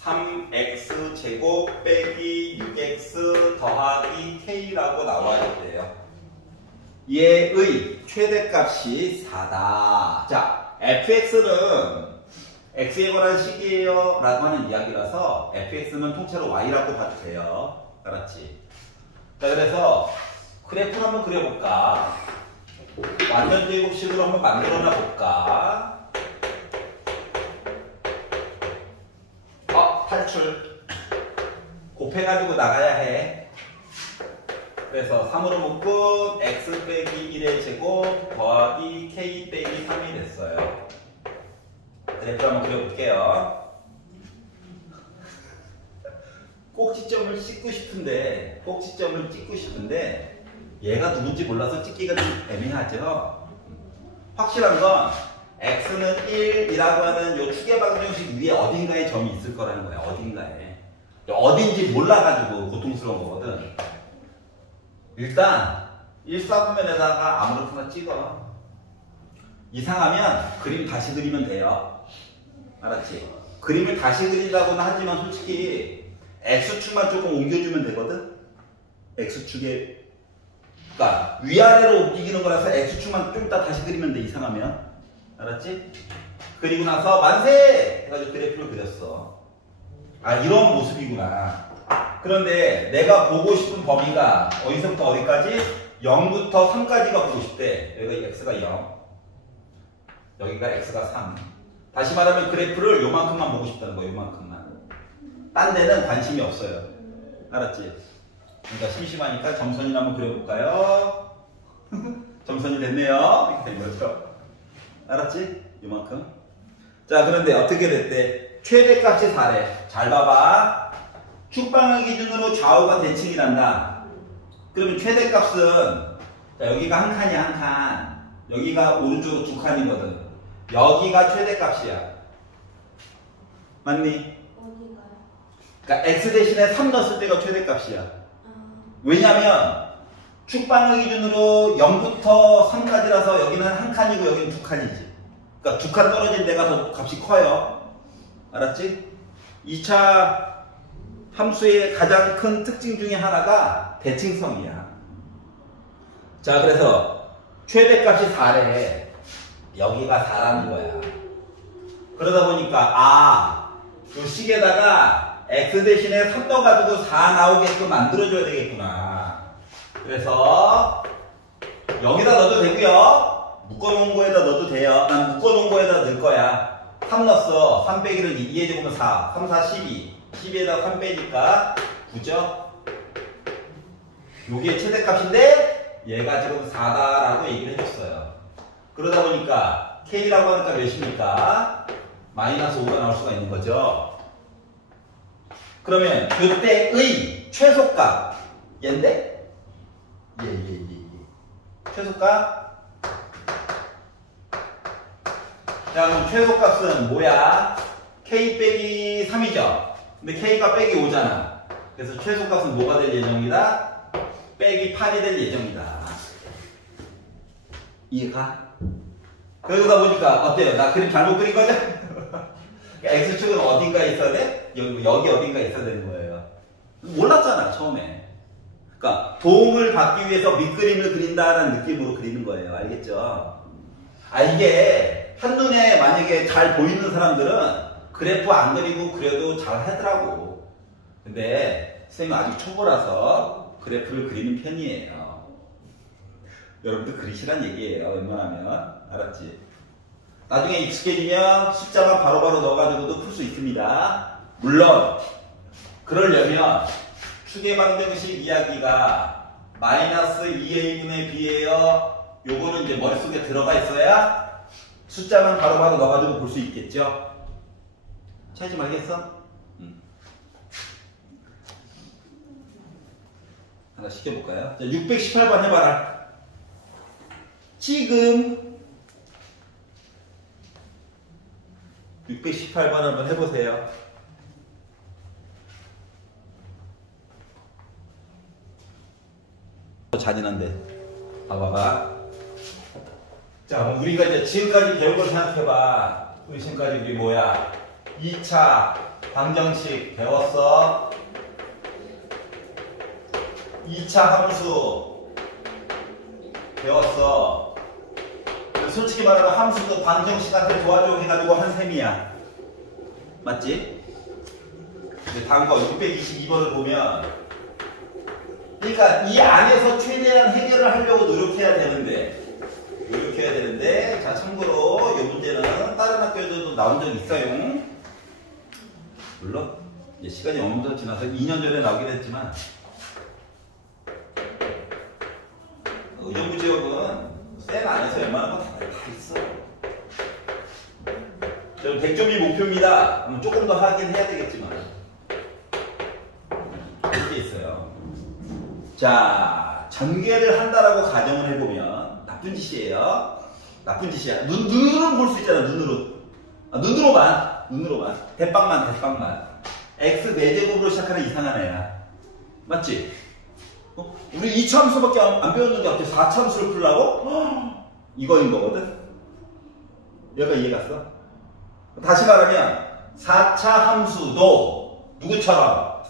3x 제곱 빼기 6x 더하기 k라고 나와야 돼요. 얘의 최대값이 4다. 자, fx는 x에 관한 식이에요 라고 하는 이야기라서 fx는 통째로 y라고 봐도 돼요. 알았지? 자, 그래서 그래프 한번 그려볼까? 완전 제곱식으로 한번 만들어놔 볼까? 탈출. 곱해가지고 나가야 해. 그래서 3으로 묶은 x 빼기 1의 제곱 더하기 k 빼기 3이 됐어요. 그래프 한번 그려볼게요. 꼭지점을 찍고 싶은데 얘가 누군지 몰라서 찍기가 좀 애매하죠. 확실한 건 x는 1이라고 하는 요 추계방정식 위에 어딘가에 점이 있을 거라는 거야. 어딘가에. 어딘지 몰라가지고 고통스러운 거거든. 일단 1사분면에다가 아무렇게나 찍어. 이상하면 그림 다시 그리면 돼요. 알았지? 그림을 다시 그린다고는 하지만 솔직히 x축만 조금 옮겨주면 되거든? x축에 그러니까 위아래로 옮기는 거라서 x축만 좀 이따 다시 그리면 돼. 이상하면. 알았지? 그리고 나서 만세! 해가지고 그래프를 그렸어. 아, 이런 모습이구나. 그런데 내가 보고 싶은 범위가 어디서부터 어디까지? 0부터 3까지가 보고 싶대. 여기가 x가 0, 여기가 x가 3. 다시 말하면 그래프를 요만큼만 보고 싶다는 거야. 요만큼만. 딴 데는 관심이 없어요. 알았지? 그러니까 심심하니까 점선이나 한번 그려볼까요? 점선이 됐네요. 이렇게 된 거죠. 알았지? 요만큼. 자, 그런데 어떻게 됐대? 최대값이 4래. 잘 봐봐. 축방을 기준으로 좌우가 대칭이 난다. 그러면 최대값은, 자, 여기가 한 칸이야, 한 칸. 여기가 오른쪽으로 두 칸이거든. 여기가 최대값이야. 맞니? 어디가요? 그러니까 x 대신에 3 넣었을 때가 최대값이야. 아, 왜냐면 축방을 기준으로 0부터 3까지라서 여기는 한 칸이고 여기는 두 칸이지. 그러니까 두 칸 떨어진 데가 더 값이 커요. 알았지? 2차 함수의 가장 큰 특징 중에 하나가 대칭성이야. 자, 그래서 최대값이 4래. 여기가 4라는 거야. 그러다 보니까 이 식에다가 x 대신에 3 넣어가지고 4 나오게끔 만들어줘야 되겠구나. 그래서 여기다 넣어도 되고요. 묶어놓은 거에다 넣어도 돼요. 난 묶어놓은 거에다 넣을 거야. 3 넣었어. 3 빼기를 2에 제곱은 4. 3, 4, 12. 12에다 3 빼니까 9죠? 요게 최대값인데 얘가 지금 4다라고 얘기를 해줬어요. 그러다 보니까 K라고 하니까 몇입니까? 마이너스 5가 나올 수가 있는 거죠. 그러면 그때의 최소값 얘인데? 예. 최소값? 자, 그럼 최소값은 뭐야? K 빼기 3이죠. 근데 K가 빼기 5잖아. 그래서 최소값은 뭐가 될 예정이다? 빼기 8이 될 예정이다. 이해가? 그러다 보니까 어때요? 나 그림 잘못 그린 거죠? X축은 어딘가에 있어야 돼? 여기 어딘가에 있어야 되는 거예요. 몰랐잖아, 처음에. 그러니까 도움을 받기 위해서 밑그림을 그린다는 느낌으로 그리는 거예요. 알겠죠? 이게 한눈에 만약에 잘 보이는 사람들은 그래프 안 그리고 그려도 잘 하더라고. 근데 선생님 아직 초보라서 그래프를 그리는 편이에요. 여러분도 그리시란 얘기예요. 웬만하면. 알았지? 나중에 익숙해지면 숫자만 바로바로 넣어가지고도 풀 수 있습니다. 물론 그러려면 추계방정식 이야기가 마이너스 2a분의 b예요. 요거는 이제 머릿속에 들어가 있어야 숫자만 바로바로 넣어가지고 볼 수 있겠죠? 찾지 말겠어? 하나 시켜볼까요? 자, 618번 해봐라. 지금 618번 한번 해보세요. 잔인한데. 봐봐. 자, 우리가 이제 지금까지 배운 걸 생각해봐. 지금까지 우리 뭐야? 2차 방정식 배웠어. 2차 함수 배웠어. 솔직히 말하면 함수도 방정식한테 도와줘 해가지고 한 셈이야. 맞지? 근데 다음 거 622번을 보면, 그러니까 이 안에서 최대한 해결을 하려고 노력해야 되는데, 자, 참고로 이 문제는 다른 학교에서도 나온 적이 있어요. 물론 이제 시간이 어느 정도 지나서 2년 전에 나오긴 했지만, 의정부 지역은 쌤 안에서 웬만한 거 다 있어. 저는 100점이 목표입니다. 조금 더 하긴 해야 되겠지만 이렇게 있어요. 자, 전개를 한다라고 가정을 해보면 나쁜 짓이에요. 나쁜 짓이야. 눈으로는 볼 수 있잖아. 눈으로만. 대빵만. x 4제곱으로 시작하는 이상한 애야. 맞지? 우리 2차 함수밖에 안 배웠는데 어떻게 4차 함수를 풀라고? 이거인 거거든? 얘가 이해갔어? 다시 말하면 4차 함수도 누구처럼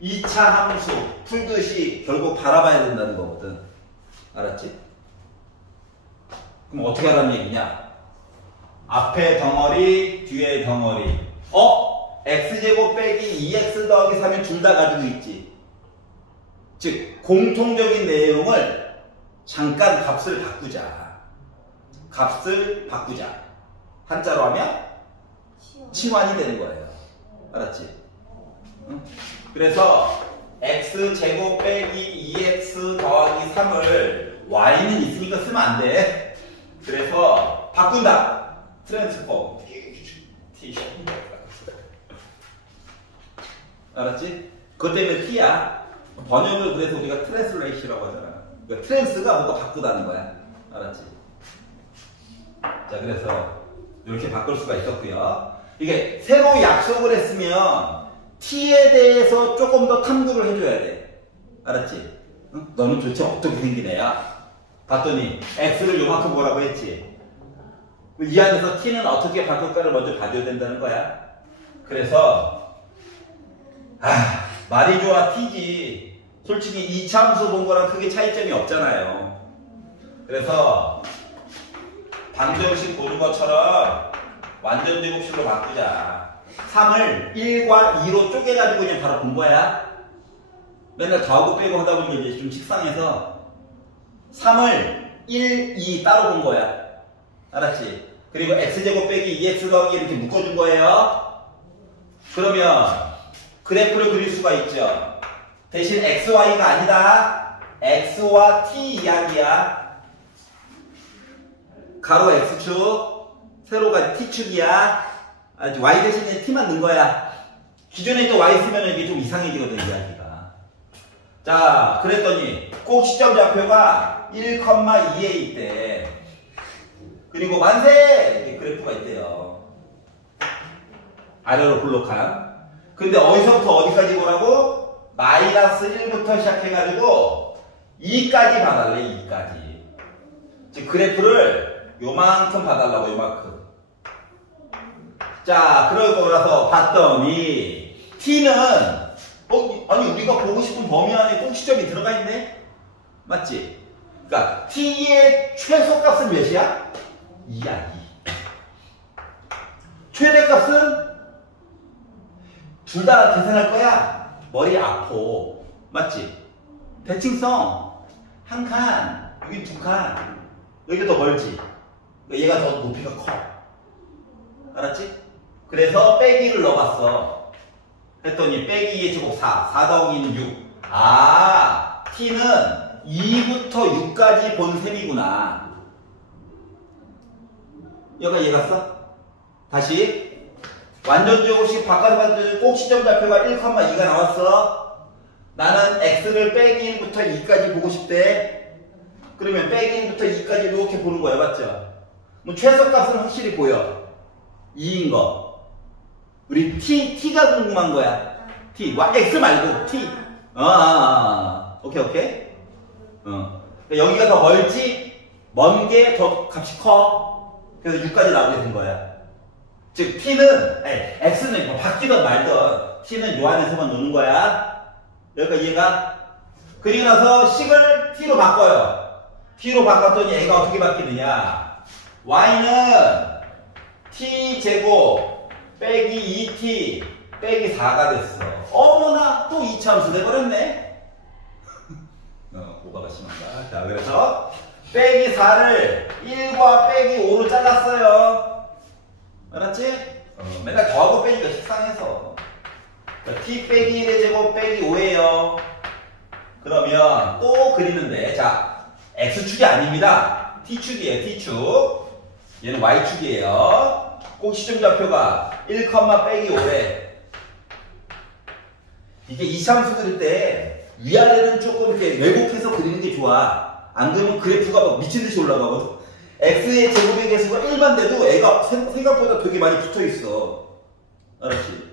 2차 함수 풀듯이 결국 바라봐야 된다는 거거든. 알았지? 그럼 어떻게 하라는 얘기냐? 앞에 덩어리, 뒤에 덩어리. x제곱 빼기 2x 더하기 3을 둘 다 가지고 있지. 즉 공통적인 내용을 잠깐 값을 바꾸자. 값을 바꾸자. 한자로 하면 치환이 되는 거예요. 알았지? 응? 그래서 x제곱 빼기 2x 더하기 3을 y는 있으니까 쓰면 안 돼. 그래서 바꾼다. 트랜스포. 알았지? 그것 때문에 t야. 번역을 그래서 우리가 트랜스레이시라고 하잖아. 그러니까 트랜스가 뭔가 바꾸다는 거야. 알았지? 자, 그래서 이렇게 바꿀 수가 있었고요. 이게 새로 약속을 했으면 t에 대해서 조금 더 탐구를 해줘야 돼. 알았지? 응? 너는 도대체 어떻게 생긴 애야? 봤더니 x를 요만큼 보라고 했지. 이 안에서 t는 어떻게 바꿀까를 먼저 봐줘야 된다는 거야. 그래서 말이 좋아 t지. 솔직히 이차함수 본 거랑 크게 차이점이 없잖아요. 그래서 방정식 보는 것처럼 완전 제곱식으로 바꾸자. 3을 1과 2로 쪼개가지고 그냥 바로 본 거야. 맨날 더하고 빼고 하다 보면 이제 좀 식상해서 3을 1, 2 따로 본 거야. 알았지? 그리고 x제곱 빼기 2x 더하기 이렇게 묶어준 거예요. 그러면 그래프를 그릴 수가 있죠. 대신 xy가 아니다. x와 t 이야기야. 가로 x축, 세로가 t축이야. y 대신에 t만 넣은 거야. 기존에 또 y 쓰면 이게 좀 이상해지거든, 이야기가. 자, 그랬더니 꼭 시점 좌표가 1,2에 있대. 그리고 만세! 이렇게 그래프가 있대요. 아래로 블록한. 근데 어디서부터 어디까지 보라고? 마이너스 1부터 시작해가지고 2까지 봐달래. 2까지. 즉 그래프를 요만큼 봐달라고. 요만큼. 자, 그러고 나서 봤더니 t는 아니 우리가 보고 싶은 범위 안에 꼭 시점이 들어가 있네? 맞지? 그러니까 t의 최소값은 몇이야? 2야. 2. 최대값은 둘 다 계산할 거야. 머리 아파. 맞지? 대칭성. 한 칸, 여기 두 칸. 여기가 더 멀지? 얘가 더 높이가 커. 알았지? 그래서 빼기를 넣어봤어. 했더니 빼기 2의 제곱 4. 4 더하기는 6. 아, t는 2부터 6까지 본 셈이구나. 여기가 이해갔어? 다시. 완전 제곱식 바꿔서 봤더니 꼭 시점 좌표가 1,2가 나왔어. 나는 x를 빼기 1부터 2까지 보고 싶대. 그러면 빼기 1부터 2까지 이렇게 보는 거야. 맞죠? 뭐 최소값은 확실히 보여. 2인 거. 우리 t가 궁금한 거야. t. x 말고 t. 오케이. 여기가 더 멀지? 먼 게 더 값이 커. 그래서 6까지 나오게 된 거야. 즉 t는 x는 뭐 바뀌든 말든 t는 요 안에서만 노는 거야. 여기까지 이해가? 그리고 나서 식을 t로 바꿔요. t로 바꿨더니 애가 어떻게 바뀌느냐? y는 t제곱 빼기 2t 빼기 4가 됐어. 어머나 또 이차함수 돼버렸네. 오바가 심한가? 자, 그래서 빼기 4를 1과 빼기 5로 잘랐어요. 알았지? 맨날 더하고 빼기가 식상해서. 그러니까 t 빼기 1의 제곱 빼기 5예요. 그러면 또 그리는데, 자, x축이 아닙니다. t축이에요. t축. 얘는 y축이에요. 꼭 시점 좌표가 1, 빼기 5래. 이게 이차함수 그릴 때 위아래는 조금 이렇게 왜곡해서 그리는 게 좋아. 안 그러면 그래프가 막 미친듯이 올라가거든. x의 제곱의 개수가 1만 돼도 애가 생각보다 되게 많이 붙어있어. 알았지?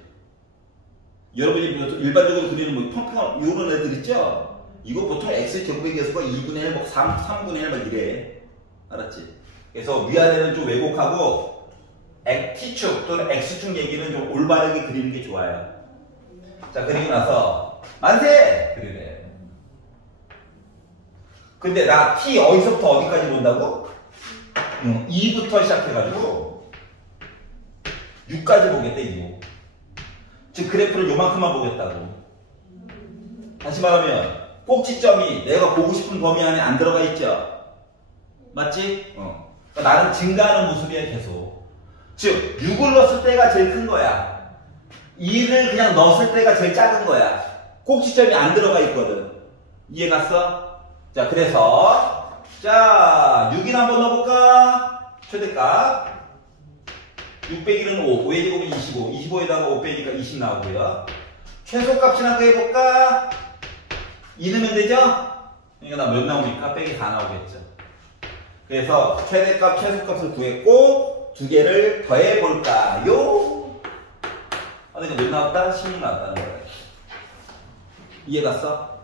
여러분이 일반적으로 그리는 뭐 평평한 이런 애들 있죠? 이거 보통 x의 제곱의 개수가 2분의 1, 뭐 3분의 1 막 이래. 알았지? 그래서 위아래는 좀 왜곡하고 t축 또는 x축 얘기는 좀 올바르게 그리는 게 좋아요. 자, 그리고 나서 만세! 그리래. 근데 나 t 어디서부터 어디까지 본다고? 2부터 시작해가지고 6까지 보겠대. 6. 즉 그래프를 요만큼만 보겠다고. 다시 말하면 꼭지점이 내가 보고 싶은 범위 안에 안 들어가 있죠? 맞지? 그러니까 나는 증가하는 모습이야 계속. 즉 6을 넣었을 때가 제일 큰 거야. 2를 그냥 넣었을 때가 제일 작은 거야. 꼭지점이 안 들어가 있거든. 이해 갔어? 자, 그래서 자 6인 한번 넣어볼까? 최대값 6 빼기는 5, 5의 제곱은 25, 25에다가 5 빼니까 20 나오고요. 최소값이나 구해볼까? 2 넣으면 되죠? 그러니까 나 몇 나옵니까? 빼기 4 나오겠죠. 그래서 최대값, 최소값을 구했고 두 개를 더해볼까요? 그러니까 몇 나왔다? 16 나왔다는 거야. 이해 갔어?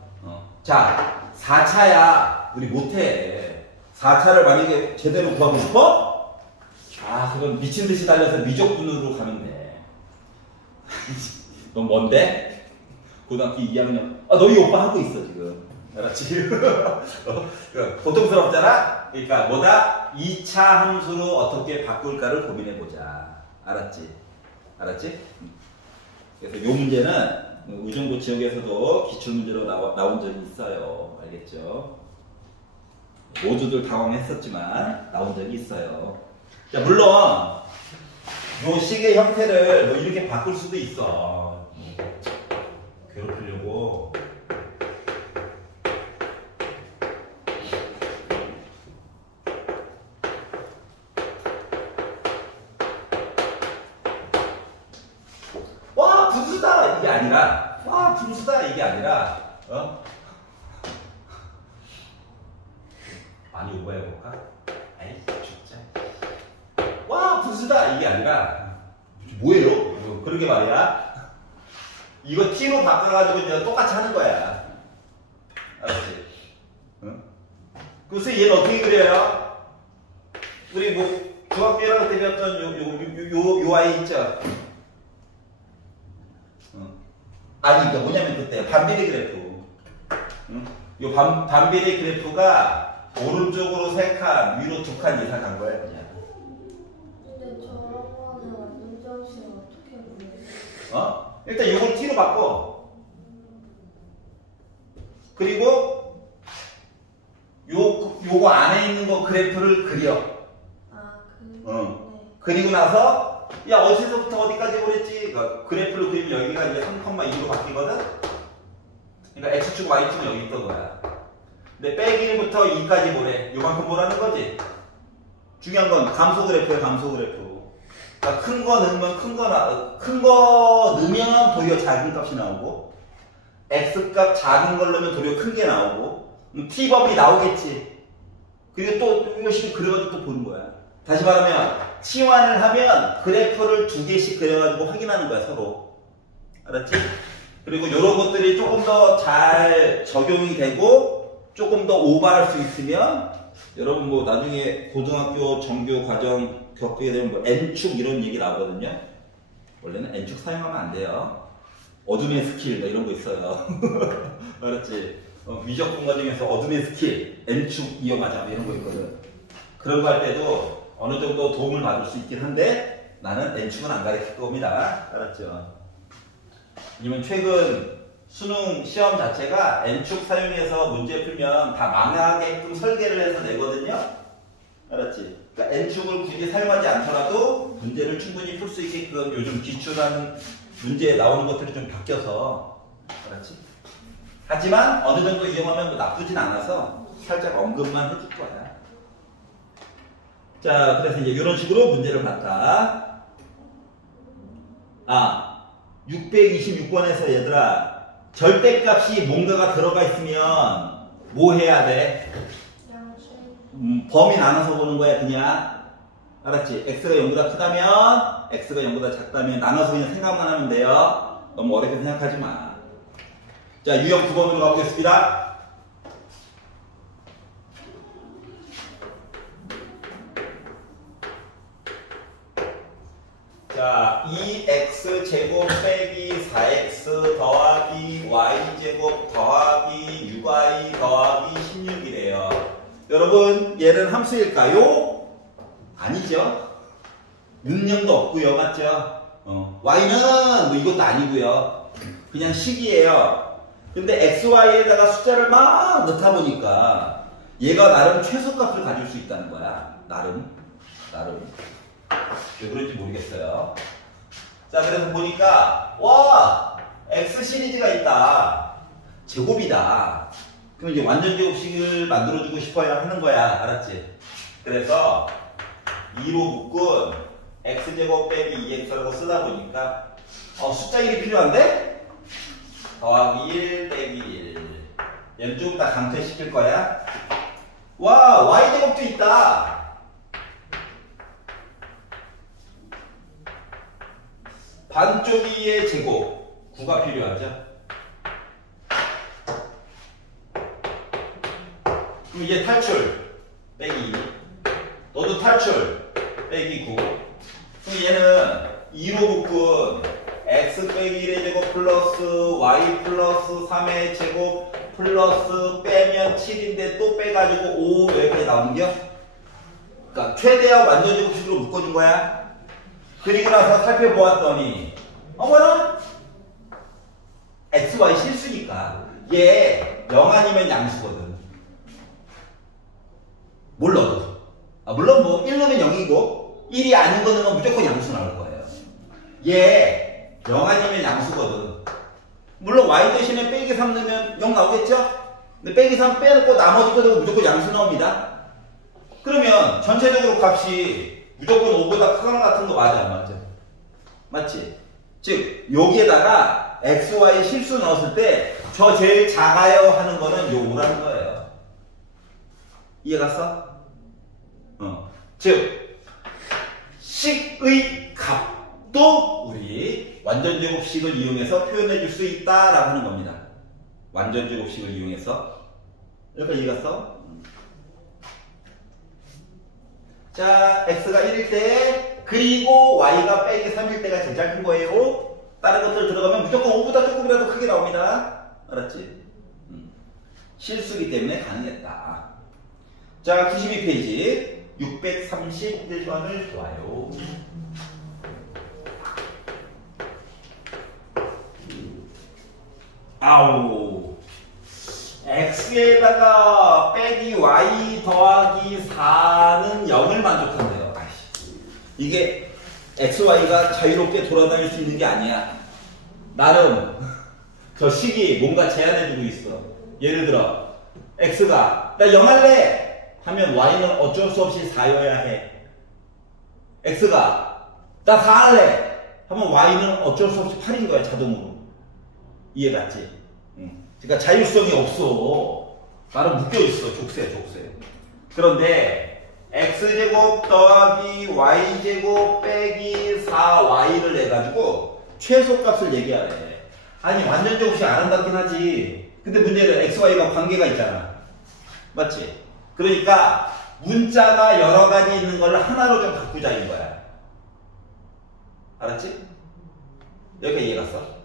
자, 4차야. 우리 못해. 4차를 만약에 제대로 구하고 싶어? 그럼 미친듯이 달려서 미적분으로 가면 돼. 넌 뭔데? 고등학교 2학년. 너희 오빠 하고 있어, 지금. 알았지? 고통스럽잖아? 그러니까 뭐다? 2차 함수로 어떻게 바꿀까를 고민해보자. 알았지? 알았지? 그래서 이 문제는 의정부 지역에서도 기출문제로 나온 적이 있어요. 알겠죠? 모두들 당황했었지만 나온 적이 있어요. 자, 물론 요 식의 형태를 뭐 이렇게 바꿀 수도 있어. 괴롭히려고. 와, 분수다! 이게 아니라, 와, 분수다! 이게 아니라, 많이 오버해볼까? 아이, 진짜. 와, 분수다! 이게 아니라, 뭐예요? 그러게 말이야. 이거 t로 바꿔가지고 이제 똑같이 하는 거야. 알았지? 응? 그래서 얘는 어떻게 그려요? 우리 뭐, 중학교 1학년 때 배웠던 요 아이 있죠? 아니, 그러니까 뭐냐면 그때 반비례 그래프. 응? 요 반비례 그래프가 오른쪽으로 3칸, 위로 2칸 이상 간 거야, 그냥. 근데 저런 거는 완전 점수를 어떻게 보내요? 일단 요걸 t로 바꿔. 그리고 요거 안에 있는 거 그래프를 그려. 네. 그리고 나서 야, 어디서부터 어디까지 보냈지? 그러니까 그래프를 그리면 여기가 이제 3,2로 바뀌거든? 그러니까 x축, y축은 여기 있던 거야. 근데 빼기 1부터 2까지 보내. 요만큼 보라는 거지? 중요한 건 감소 그래프야, 감소 그래프. 그러니까 큰 거 넣으면 큰 거 넣으면 도리어 작은 값이 나오고, x값 작은 걸 넣으면 도리어 큰 게 나오고, t법이 나오겠지. 그리고 또 이것이 그려가지고 또 보는 거야. 다시 말하면 치환을 하면 그래프를 2개씩 그려가지고 확인하는 거야, 서로. 알았지? 그리고 이런 것들이 조금 더 잘 적용이 되고 조금 더 오버할 수 있으면 여러분 뭐 나중에 고등학교 정규 과정 겪게 되면 뭐 N축 이런 얘기 나오거든요. 원래는 N축 사용하면 안 돼요. 어둠의 스킬 뭐 이런 거 있어요. 알았지? 미적분 과정에서 어둠의 스킬 N축 이용하자 뭐 이런 거 있거든. 그런 거 할 때도 어느 정도 도움을 받을 수 있긴 한데 나는 N축은 안 가르칠 겁니다. 알았죠? 왜냐면 최근 수능 시험 자체가 N축 사용해서 문제 풀면 다 망하게끔 설계를 해서 내거든요. 알았지? 그러니까 N축을 굳이 사용하지 않더라도 문제를 충분히 풀 수 있게끔 요즘 기출하는 문제에 나오는 것들이 좀 바뀌어서. 알았지? 하지만 어느 정도 이용하면 뭐 나쁘진 않아서 살짝 언급만 해줄 거야. 자, 그래서 이제 이런 식으로 문제를 봤다. 626번에서 얘들아, 절대값이 뭔가가 들어가 있으면 뭐 해야 돼? 범위 나눠서 보는 거야, 그냥. 알았지? x가 0보다 크다면, x가 0보다 작다면 나눠서 그냥 생각만 하면 돼요. 너무 어렵게 생각하지 마. 자, 유형 9번으로 가보겠습니다. 자, 2x제곱 빼기 4x 더하기 y제곱 더하기 6y 더하기 16이래요. 여러분, 얘는 함수일까요? 아니죠. 능력도 없고요. 맞죠? y는 뭐 이것도 아니고요. 그냥 식이에요. 근데 xy에다가 숫자를 막 넣다 보니까 얘가 나름 최소값을 가질 수 있다는 거야. 나름. 왜 그런지 모르겠어요. 자, 그래서 보니까 와! x 시리즈가 있다. 제곱이다. 그럼 이제 완전 제곱식을 만들어주고 싶어야 하는 거야. 알았지? 그래서 2로 묶은 x제곱 빼기 2x라고 쓰다 보니까 숫자 1이 필요한데? 더하기 1 빼기 1. 얘는 좀 이따 강퇴시킬 거야. 와, y제곱도 있다. 반쪽이의 제곱 9가 필요하죠. 그럼 이제 탈출 빼기 2. 너도 탈출 빼기 9. 그럼 얘는 2로 묶은 x 빼기 1의 제곱 플러스 y 플러스 3의 제곱 플러스 빼면 7인데 또 빼가지고 5 여기까지 나오는겨? 그러니까 최대한 완전 제곱식으로 묶어준 거야. 그리고 나서 살펴보았더니 어머나 x, y 실수니까 얘 0 아니면 양수거든. 뭘 넣어도 물론 뭐 1 넣으면 0이고 1이 아닌 거 넣으면 무조건 양수 나올 거예요. 얘 0 아니면 양수거든. 물론 y 대신에 빼기 3 넣으면 0 나오겠죠? 근데 빼기 3 빼놓고 나머지 거 넣으면 무조건 양수 나옵니다. 그러면 전체적으로 값이 무조건 5보다 크거나 같은 거 맞아, 안 맞죠? 맞지? 즉 여기에다가 x, y 실수 넣었을 때 저 제일 작아요 하는 거는 요 5라는 거예요. 이해 갔어? 즉 식의 값도 우리 완전제곱식을 이용해서 표현해 줄 수 있다라고 하는 겁니다. 완전제곱식을 이용해서. 여기까지 이해 갔어? 자, x가 1일 때 그리고 y가 빼기 3일 때가 제일 작은 거예요. 다른 것들 들어가면 무조건 5보다 조금이라도 크게 나옵니다. 알았지? 실수기 때문에 가능했다. 자, 92페이지 631번을 좋아요. 아우, x에다가 빼기 y 더하기 4는 0을 만족한대요. 이게 x, y가 자유롭게 돌아다닐 수 있는 게 아니야. 나름 저 식이 뭔가 제한해주고 있어. 예를 들어 x가 나 0 할래 하면 y는 어쩔 수 없이 4여야 해. x가 나 4 할래 하면 y는 어쩔 수 없이 8인 거야, 자동으로. 이해갔지? 그러니까 자율성이 없어. 나름 묶여있어. 족쇄. 그런데 x제곱 더하기 y제곱 빼기 4y를 내가지고 최소값을 얘기하래. 아니 완전 제곱식 안 한다긴 하지. 근데 문제는 x, y가 관계가 있잖아. 맞지? 그러니까 문자가 여러 가지 있는 걸 하나로 좀 바꾸자 이거야. 알았지? 여기까지 이해 갔어?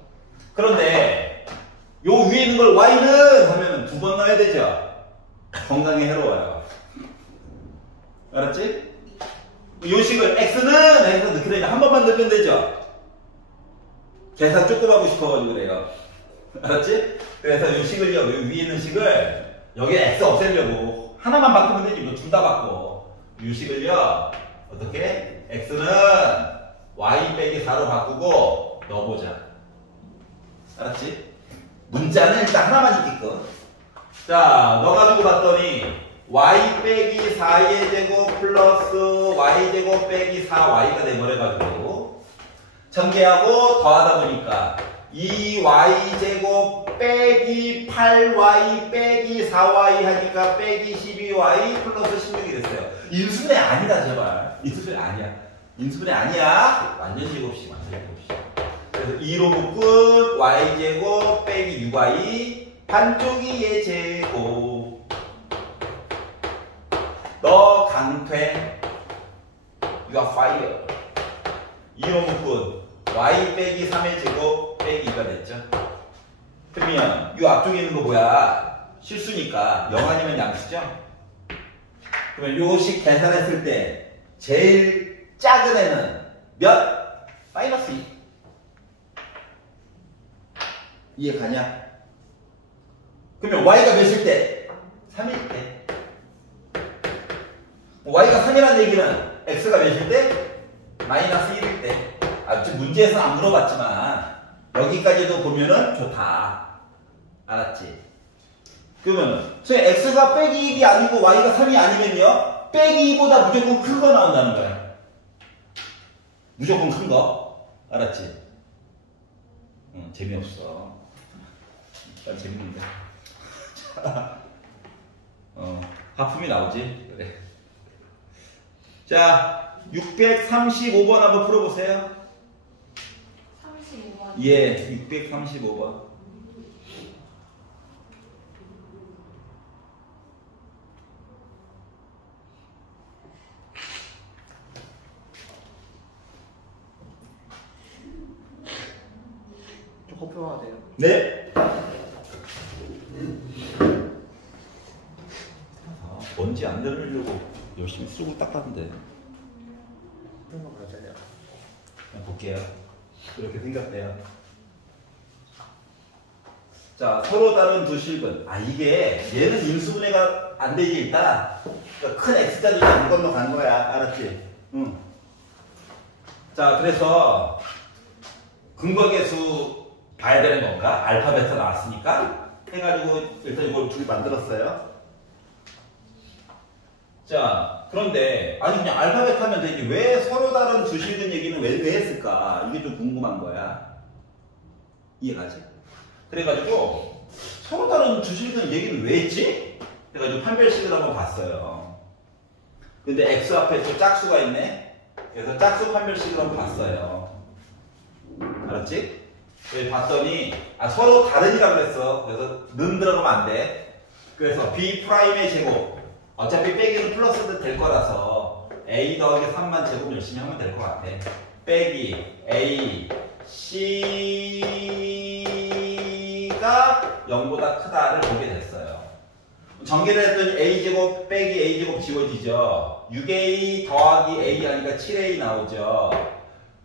그런데 요 위에 있는 걸 y는 하면 2번 넣어야 되죠? 건강에 해로워요. 알았지? 요 식을 x는 해서 넣게 되면 한 번만 넣으면 되죠? 계산 조금 하고 싶어가지고 그래요. 알았지? 그래서 요 식을요, 요 위에 있는 식을 여기에 x 없애려고 하나만 바꾸면 되지. 뭐 둘 다 바꿔. 요 식을요, 어떻게? x는 y 빼기 4로 바꾸고 넣어보자. 알았지? 문자는 일단 하나만 있게끔. 자, 넣어가지고 봤더니 y 빼기 4의 제곱 플러스 y 제곱 빼기 4y가 돼버려가지고 전개하고 더하다 보니까 2y 제곱 빼기 8y 빼기 4y 하니까 빼기 12y 플러스 16이 됐어요. 인수분해 아니다, 제발. 인수분해 아니야. 인수분해 아니야. 완전 제곱식. 그래서 2로 묶은 y제곱 빼기 6y 반쪽이의 제곱. 너 강퇴. You are fired. 2로 묶은 y 빼기 3의 제곱 빼기 2가 됐죠. 그러면 이 앞쪽에 있는 거 뭐야? 실수니까 0 아니면 양수죠. 그러면 요식 계산했을 때 제일 작은 애는 몇? 마이너스 2. 이해 가냐? 그러면 y가 몇일 때? 3일 때. y가 3이라는 얘기는 x가 몇일 때? 마이너스 1일 때. 지금 문제에서는 안 물어봤지만 여기까지도 보면은 좋다. 알았지? 그러면 x가 빼기 1이 아니고 y가 3이 아니면요 빼기 2보다 무조건 큰 거 나온다는 거야. 무조건 큰 거. 알았지? 재미없어. 난 재밌는데. 하품이 나오지? 그래. 자, 635번 한번 풀어보세요. 35번. 예, 635번. 좀 호표화가 돼요. 네. 먼지 안 들으려고 열심히 쓰고 닦았는데. 그런 거 맞아요. 그냥 볼게요. 그렇게 생각돼요. 자, 서로 다른 두 실근. 이게 얘는 인수분해가 안 되지 일단. 그러니까 큰 x자도 안 걸로 간 거야. 알았지? 응. 자, 그래서 근거계수 봐야 되는 건가? 알파 베타 나왔으니까 해가지고 일단 이걸 둘이 만들었어요. 자, 그런데 그냥 알파 베타면 되지 왜 서로 다른 두 실근 얘기는 왜 했을까? 이게 좀 궁금한 거야. 이해가지? 그래가지고 서로 다른 두 실근 얘기는 왜 했지? 그래가지고 판별식을 한번 봤어요. 근데 x 앞에 또 짝수가 있네. 그래서 짝수 판별식을 한번 봤어요. 알았지? 봤더니 서로 다른이라고 그랬어. 그래서 는 들어가면 안 돼. 그래서 b'의 제곱 어차피 빼기는 플러스도 될 거라서 a 더하기 3만 제곱 열심히 하면 될 것 같아. 빼기 a c가 0보다 크다를 보게 됐어요. 전개를 했더니 a제곱 빼기 a제곱 지워지죠. 6a 더하기 a 하니까 7a 나오죠.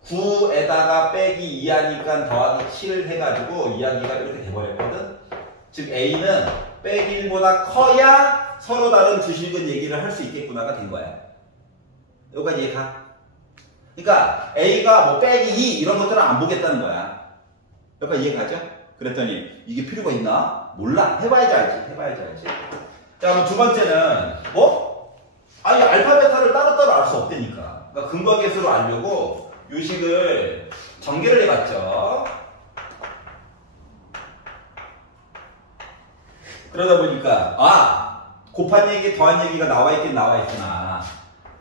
9에다가 빼기 2 하니까 더하기 7을 해가지고 이야기가 이렇게 돼버렸거든. 즉 A는 빼기 1보다 커야 서로 다른 두 실근 얘기를 할 수 있겠구나가 된 거야. 여기까지 이해가? 그러니까 A가 뭐 빼기 2 이런 것들은 안 보겠다는 거야. 여기까지 이해가죠? 그랬더니 이게 필요가 있나? 몰라. 해봐야지 알지. 해봐야지 알지. 자, 그럼 두 번째는 뭐? 알파 베타를 따로따로 알 수 없다니까. 그러니까 근거계수로 알려고 요식을 전개를 해봤죠. 그러다 보니까 곱한 얘기 더한 얘기가 나와 있긴 나와 있구나.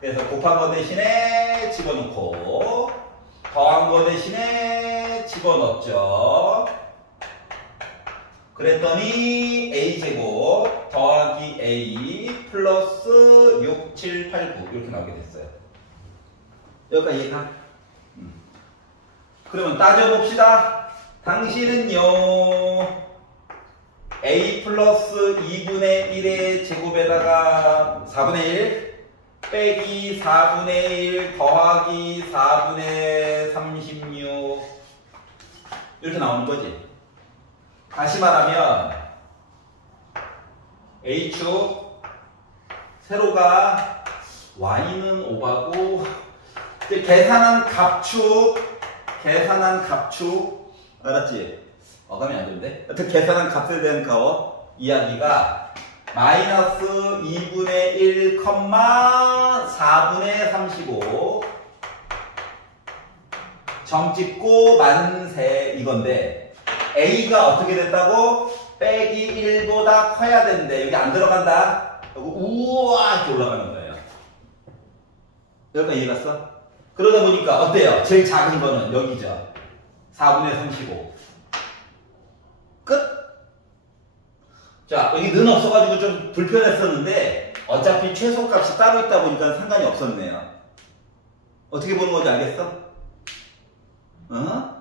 그래서 곱한 거 대신에 집어넣고 더한 거 대신에 집어넣었죠. 그랬더니 a제곱 더하기 a 플러스 6, 7, 8, 9 이렇게 나오게 됐어요. 여기까지 이해가? 그러면 따져봅시다. 당신은요 a 플러스 2분의 1의 제곱에다가 4분의 1 빼기 4분의 1 더하기 4분의 36 이렇게 나오는 거지. 다시 말하면 A축 세로가 Y는 5가고 계산한 값축 알았지? 어감이 안 좋은데? 하여튼 계산한 값에 대한 가워 이야기가 마이너스 2분의 1, 4분의 35 점 찍고 만세 이건데 A가 어떻게 됐다고? 빼기 1보다 커야 되는데 여기 안 들어간다. 여기 우와 이렇게 올라가는 거예요. 여기까지 이해 갔어? 그러다 보니까 어때요? 제일 작은 거는 여기죠. 4분의 35 끝? 자, 여기 는 없어가지고 좀 불편했었는데 어차피 최소값이 따로 있다 보니까 상관이 없었네요. 어떻게 보는 건지 알겠어? 어?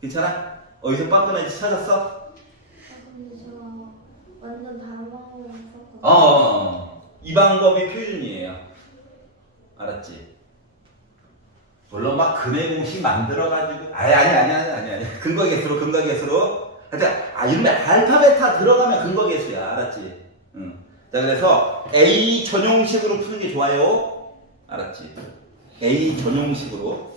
괜찮아? 어디서 빠꾸나지 찾았어? 근데 저 완전 다른 방법을 했었거든요. 이 방법이 표준이에요. 알았지? 물론 막 근해 공식 만들어가지고 아니 근거 계수로 하여튼 이런 알파벳 들어가면 근거 계수야. 알았지? 응. 자, 그래서 A 전용식으로 푸는 게 좋아요. 알았지? A 전용식으로.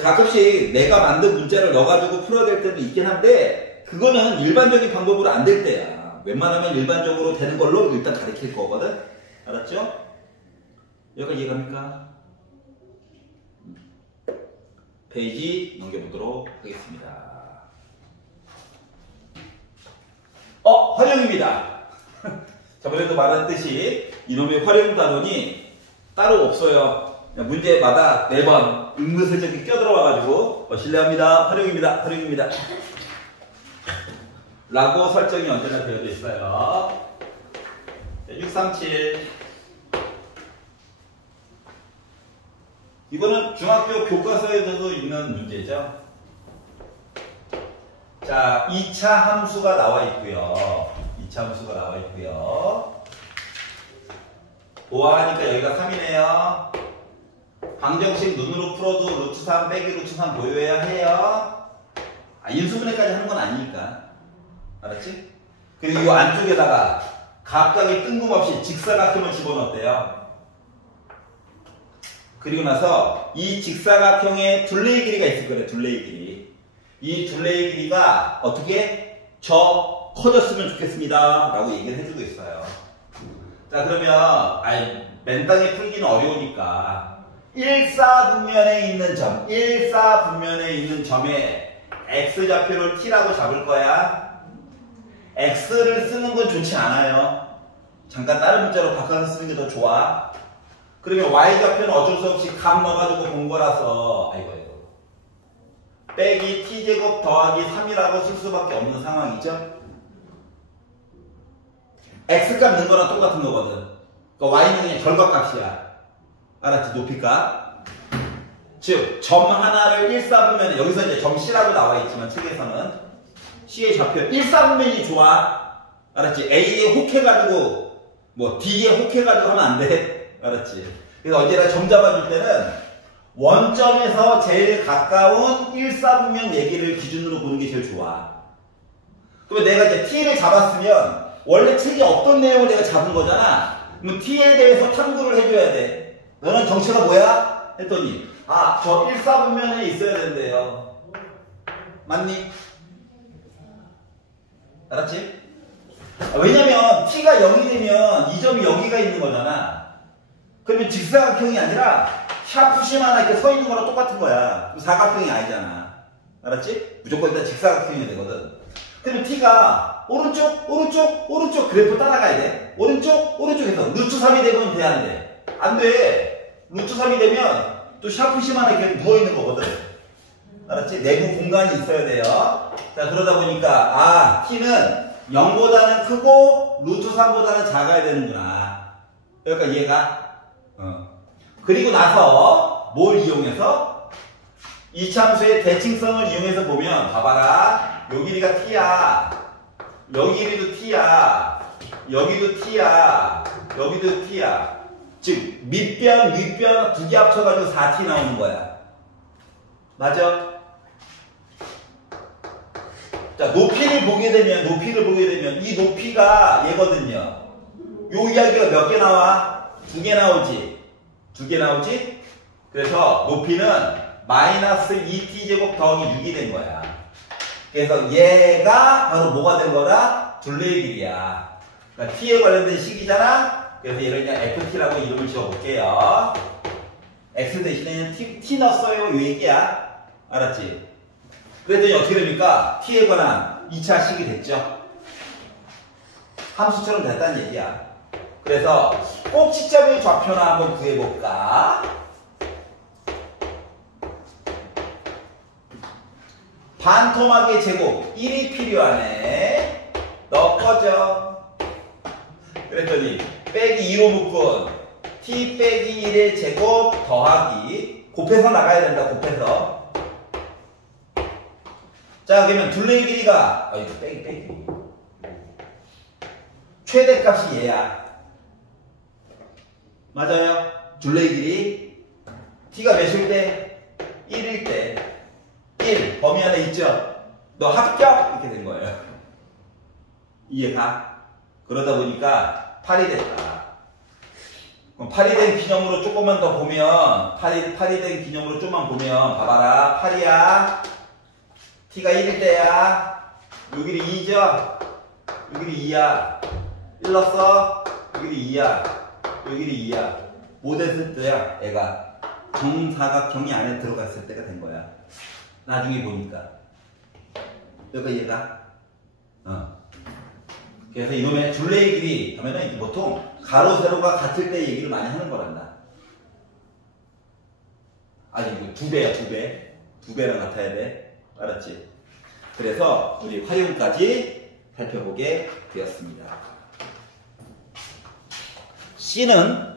가끔씩 내가 만든 문제를 넣어가지고 풀어야 될 때도 있긴 한데 그거는 일반적인 방법으로 안 될 때야. 웬만하면 일반적으로 되는 걸로 일단 가르칠 거거든. 알았죠? 여기까지 이해갑니까? 페이지 넘겨보도록 하겠습니다. 활용입니다. 저번에도 말했듯이 이놈의 활용 단원이 따로 없어요. 문제마다 4번 은근슬쩍 껴들어와가지고 실례합니다. 활용입니다. 라고 설정이 언제나 되어져 있어요. 637 이거는 중학교 교과서에서도 있는 문제죠. 자, 2차 함수가 나와 있고요. 2차 함수가 나와 있고요. 보아하니까 여기가 3이네요. 방정식 눈으로 풀어도 루트 3 빼기 루트 3 보여야 해요. 인수분해까지 하는 건 아니니까. 알았지? 그리고 이 안쪽에다가 갑자기 뜬금없이 직사각형을 집어넣었대요. 그리고 나서 이 직사각형의 둘레의 길이가 있을 거래. 둘레의 길이. 이 둘레의 길이가 어떻게 커졌으면 좋겠습니다 라고 얘기를 해주고 있어요. 자, 그러면 맨땅에 풀기는 어려우니까 일사분면에 있는 점에 x좌표를 t라고 잡을 거야. x를 쓰는 건 좋지 않아요. 잠깐 다른 문자로 바꿔서 쓰는 게 더 좋아. 그러면 y좌표는 어쩔 수 없이 값 넣어가지고 본 거라서 빼기 t제곱 더하기 3이라고 쓸 수밖에 없는 상황이죠. x값 넣은 거랑 똑같은 거거든. 그러니까 y는 그냥 결과값이야. 알았지? 높이값. 즉 점 하나를 1사분면에 여기서 이제 점 C라고 나와 있지만 책에서는 C의 좌표 1사분면이 좋아. 알았지? A에 혹해가지고 D에 혹해가지고 하면 안 돼. 알았지? 그래서 언제나 점 잡아줄 때는 원점에서 제일 가까운 1사분면 얘기를 기준으로 보는 게 제일 좋아. 그러면 내가 이제 T를 잡았으면 원래 책에 없던 내용을 내가 잡은 거잖아. 그럼 T에 대해서 탐구를 해줘야 돼. 너는 정체가 뭐야? 했더니 저 1사분면에 있어야 된대요. 맞니? 알았지? 왜냐면 T가 0이 되면 이 점이 여기가 있는 거잖아. 그러면 직사각형이 아니라 샤프심 하나 이렇게 서 있는 거랑 똑같은 거야. 사각형이 아니잖아. 알았지? 무조건 일단 직사각형이 되거든. 그러면 T가 오른쪽 그래프 따라가야 돼. 오른쪽에서 루트 3이 되면 돼, 안 돼? 안 돼. 루트 3이 되면 또 샤프심 하나 이렇게 누워있는 거거든. 알았지? 내부 공간이 있어야 돼요. 자, 그러다 보니까 T는 0보다는 크고 루트 3보다는 작아야 되는구나. 여기까지 이해가? 그리고 나서 뭘 이용해서? 이차함수의 대칭성을 이용해서 보면 봐봐라. 요 길이가 t야. 여기 길이도 t야. 여기도 t야. 여기도 t야. 즉 밑변 윗변 두 개 합쳐가지고 4t 나오는 거야. 맞아? 자, 높이를 보게 되면 이 높이가 얘거든요. 요 이야기가 몇 개 나와? 2개 나오지. 2개 나오지? 그래서 높이는 마이너스 2t제곱 더하기 6이 된 거야. 그래서 얘가 바로 뭐가 된 거다? 둘레의 길이야. 그러니까 t에 관련된 식이잖아? 그래서 얘를 그냥 ft라고 이름을 지어볼게요. x 대신에 t 넣었어요. 요 얘기야. 알았지? 그랬더니 어떻게 됩니까? t에 관한 2차 식이 됐죠? 함수처럼 됐다는 얘기야. 그래서 꼭 시점의 좌표나 한번 구해볼까? 반토막의 제곱 1이 필요하네. 너 꺼져. 그랬더니 빼기 2로 묶은 t 빼기 1의 제곱 더하기 곱해서 나가야 된다. 곱해서. 자, 그러면 둘레의 길이가 이거 빼기 최대값이 얘야. 맞아요? 둘레의 길이 t가 몇일 때? 1일 때 1 범위 안에 있죠? 너 합격! 이렇게 된 거예요. 이해가? 그러다 보니까 8이 됐다. 그럼 8이 된 기념으로 조금만 더 보면 8이 된 기념으로 좀만 보면 봐봐라. 8이야. t가 1일 때야. 요 길이 2죠? 요 길이 2야. 1 넣었어? 요 길이 2야. 요 길이 2야. 뭐 됐을 때야? 애가 정사각형이 안에 들어갔을 때가 된 거야. 나중에 보니까. 여기가 얘가. 그래서 이놈의 둘레의 길이 하면은 보통 가로 세로가 같을 때 얘기를 많이 하는 거란다. 아니, 2배야, 2배. 2배랑 같아야 돼. 알았지? 그래서 우리 활용까지 살펴보게 되었습니다. C는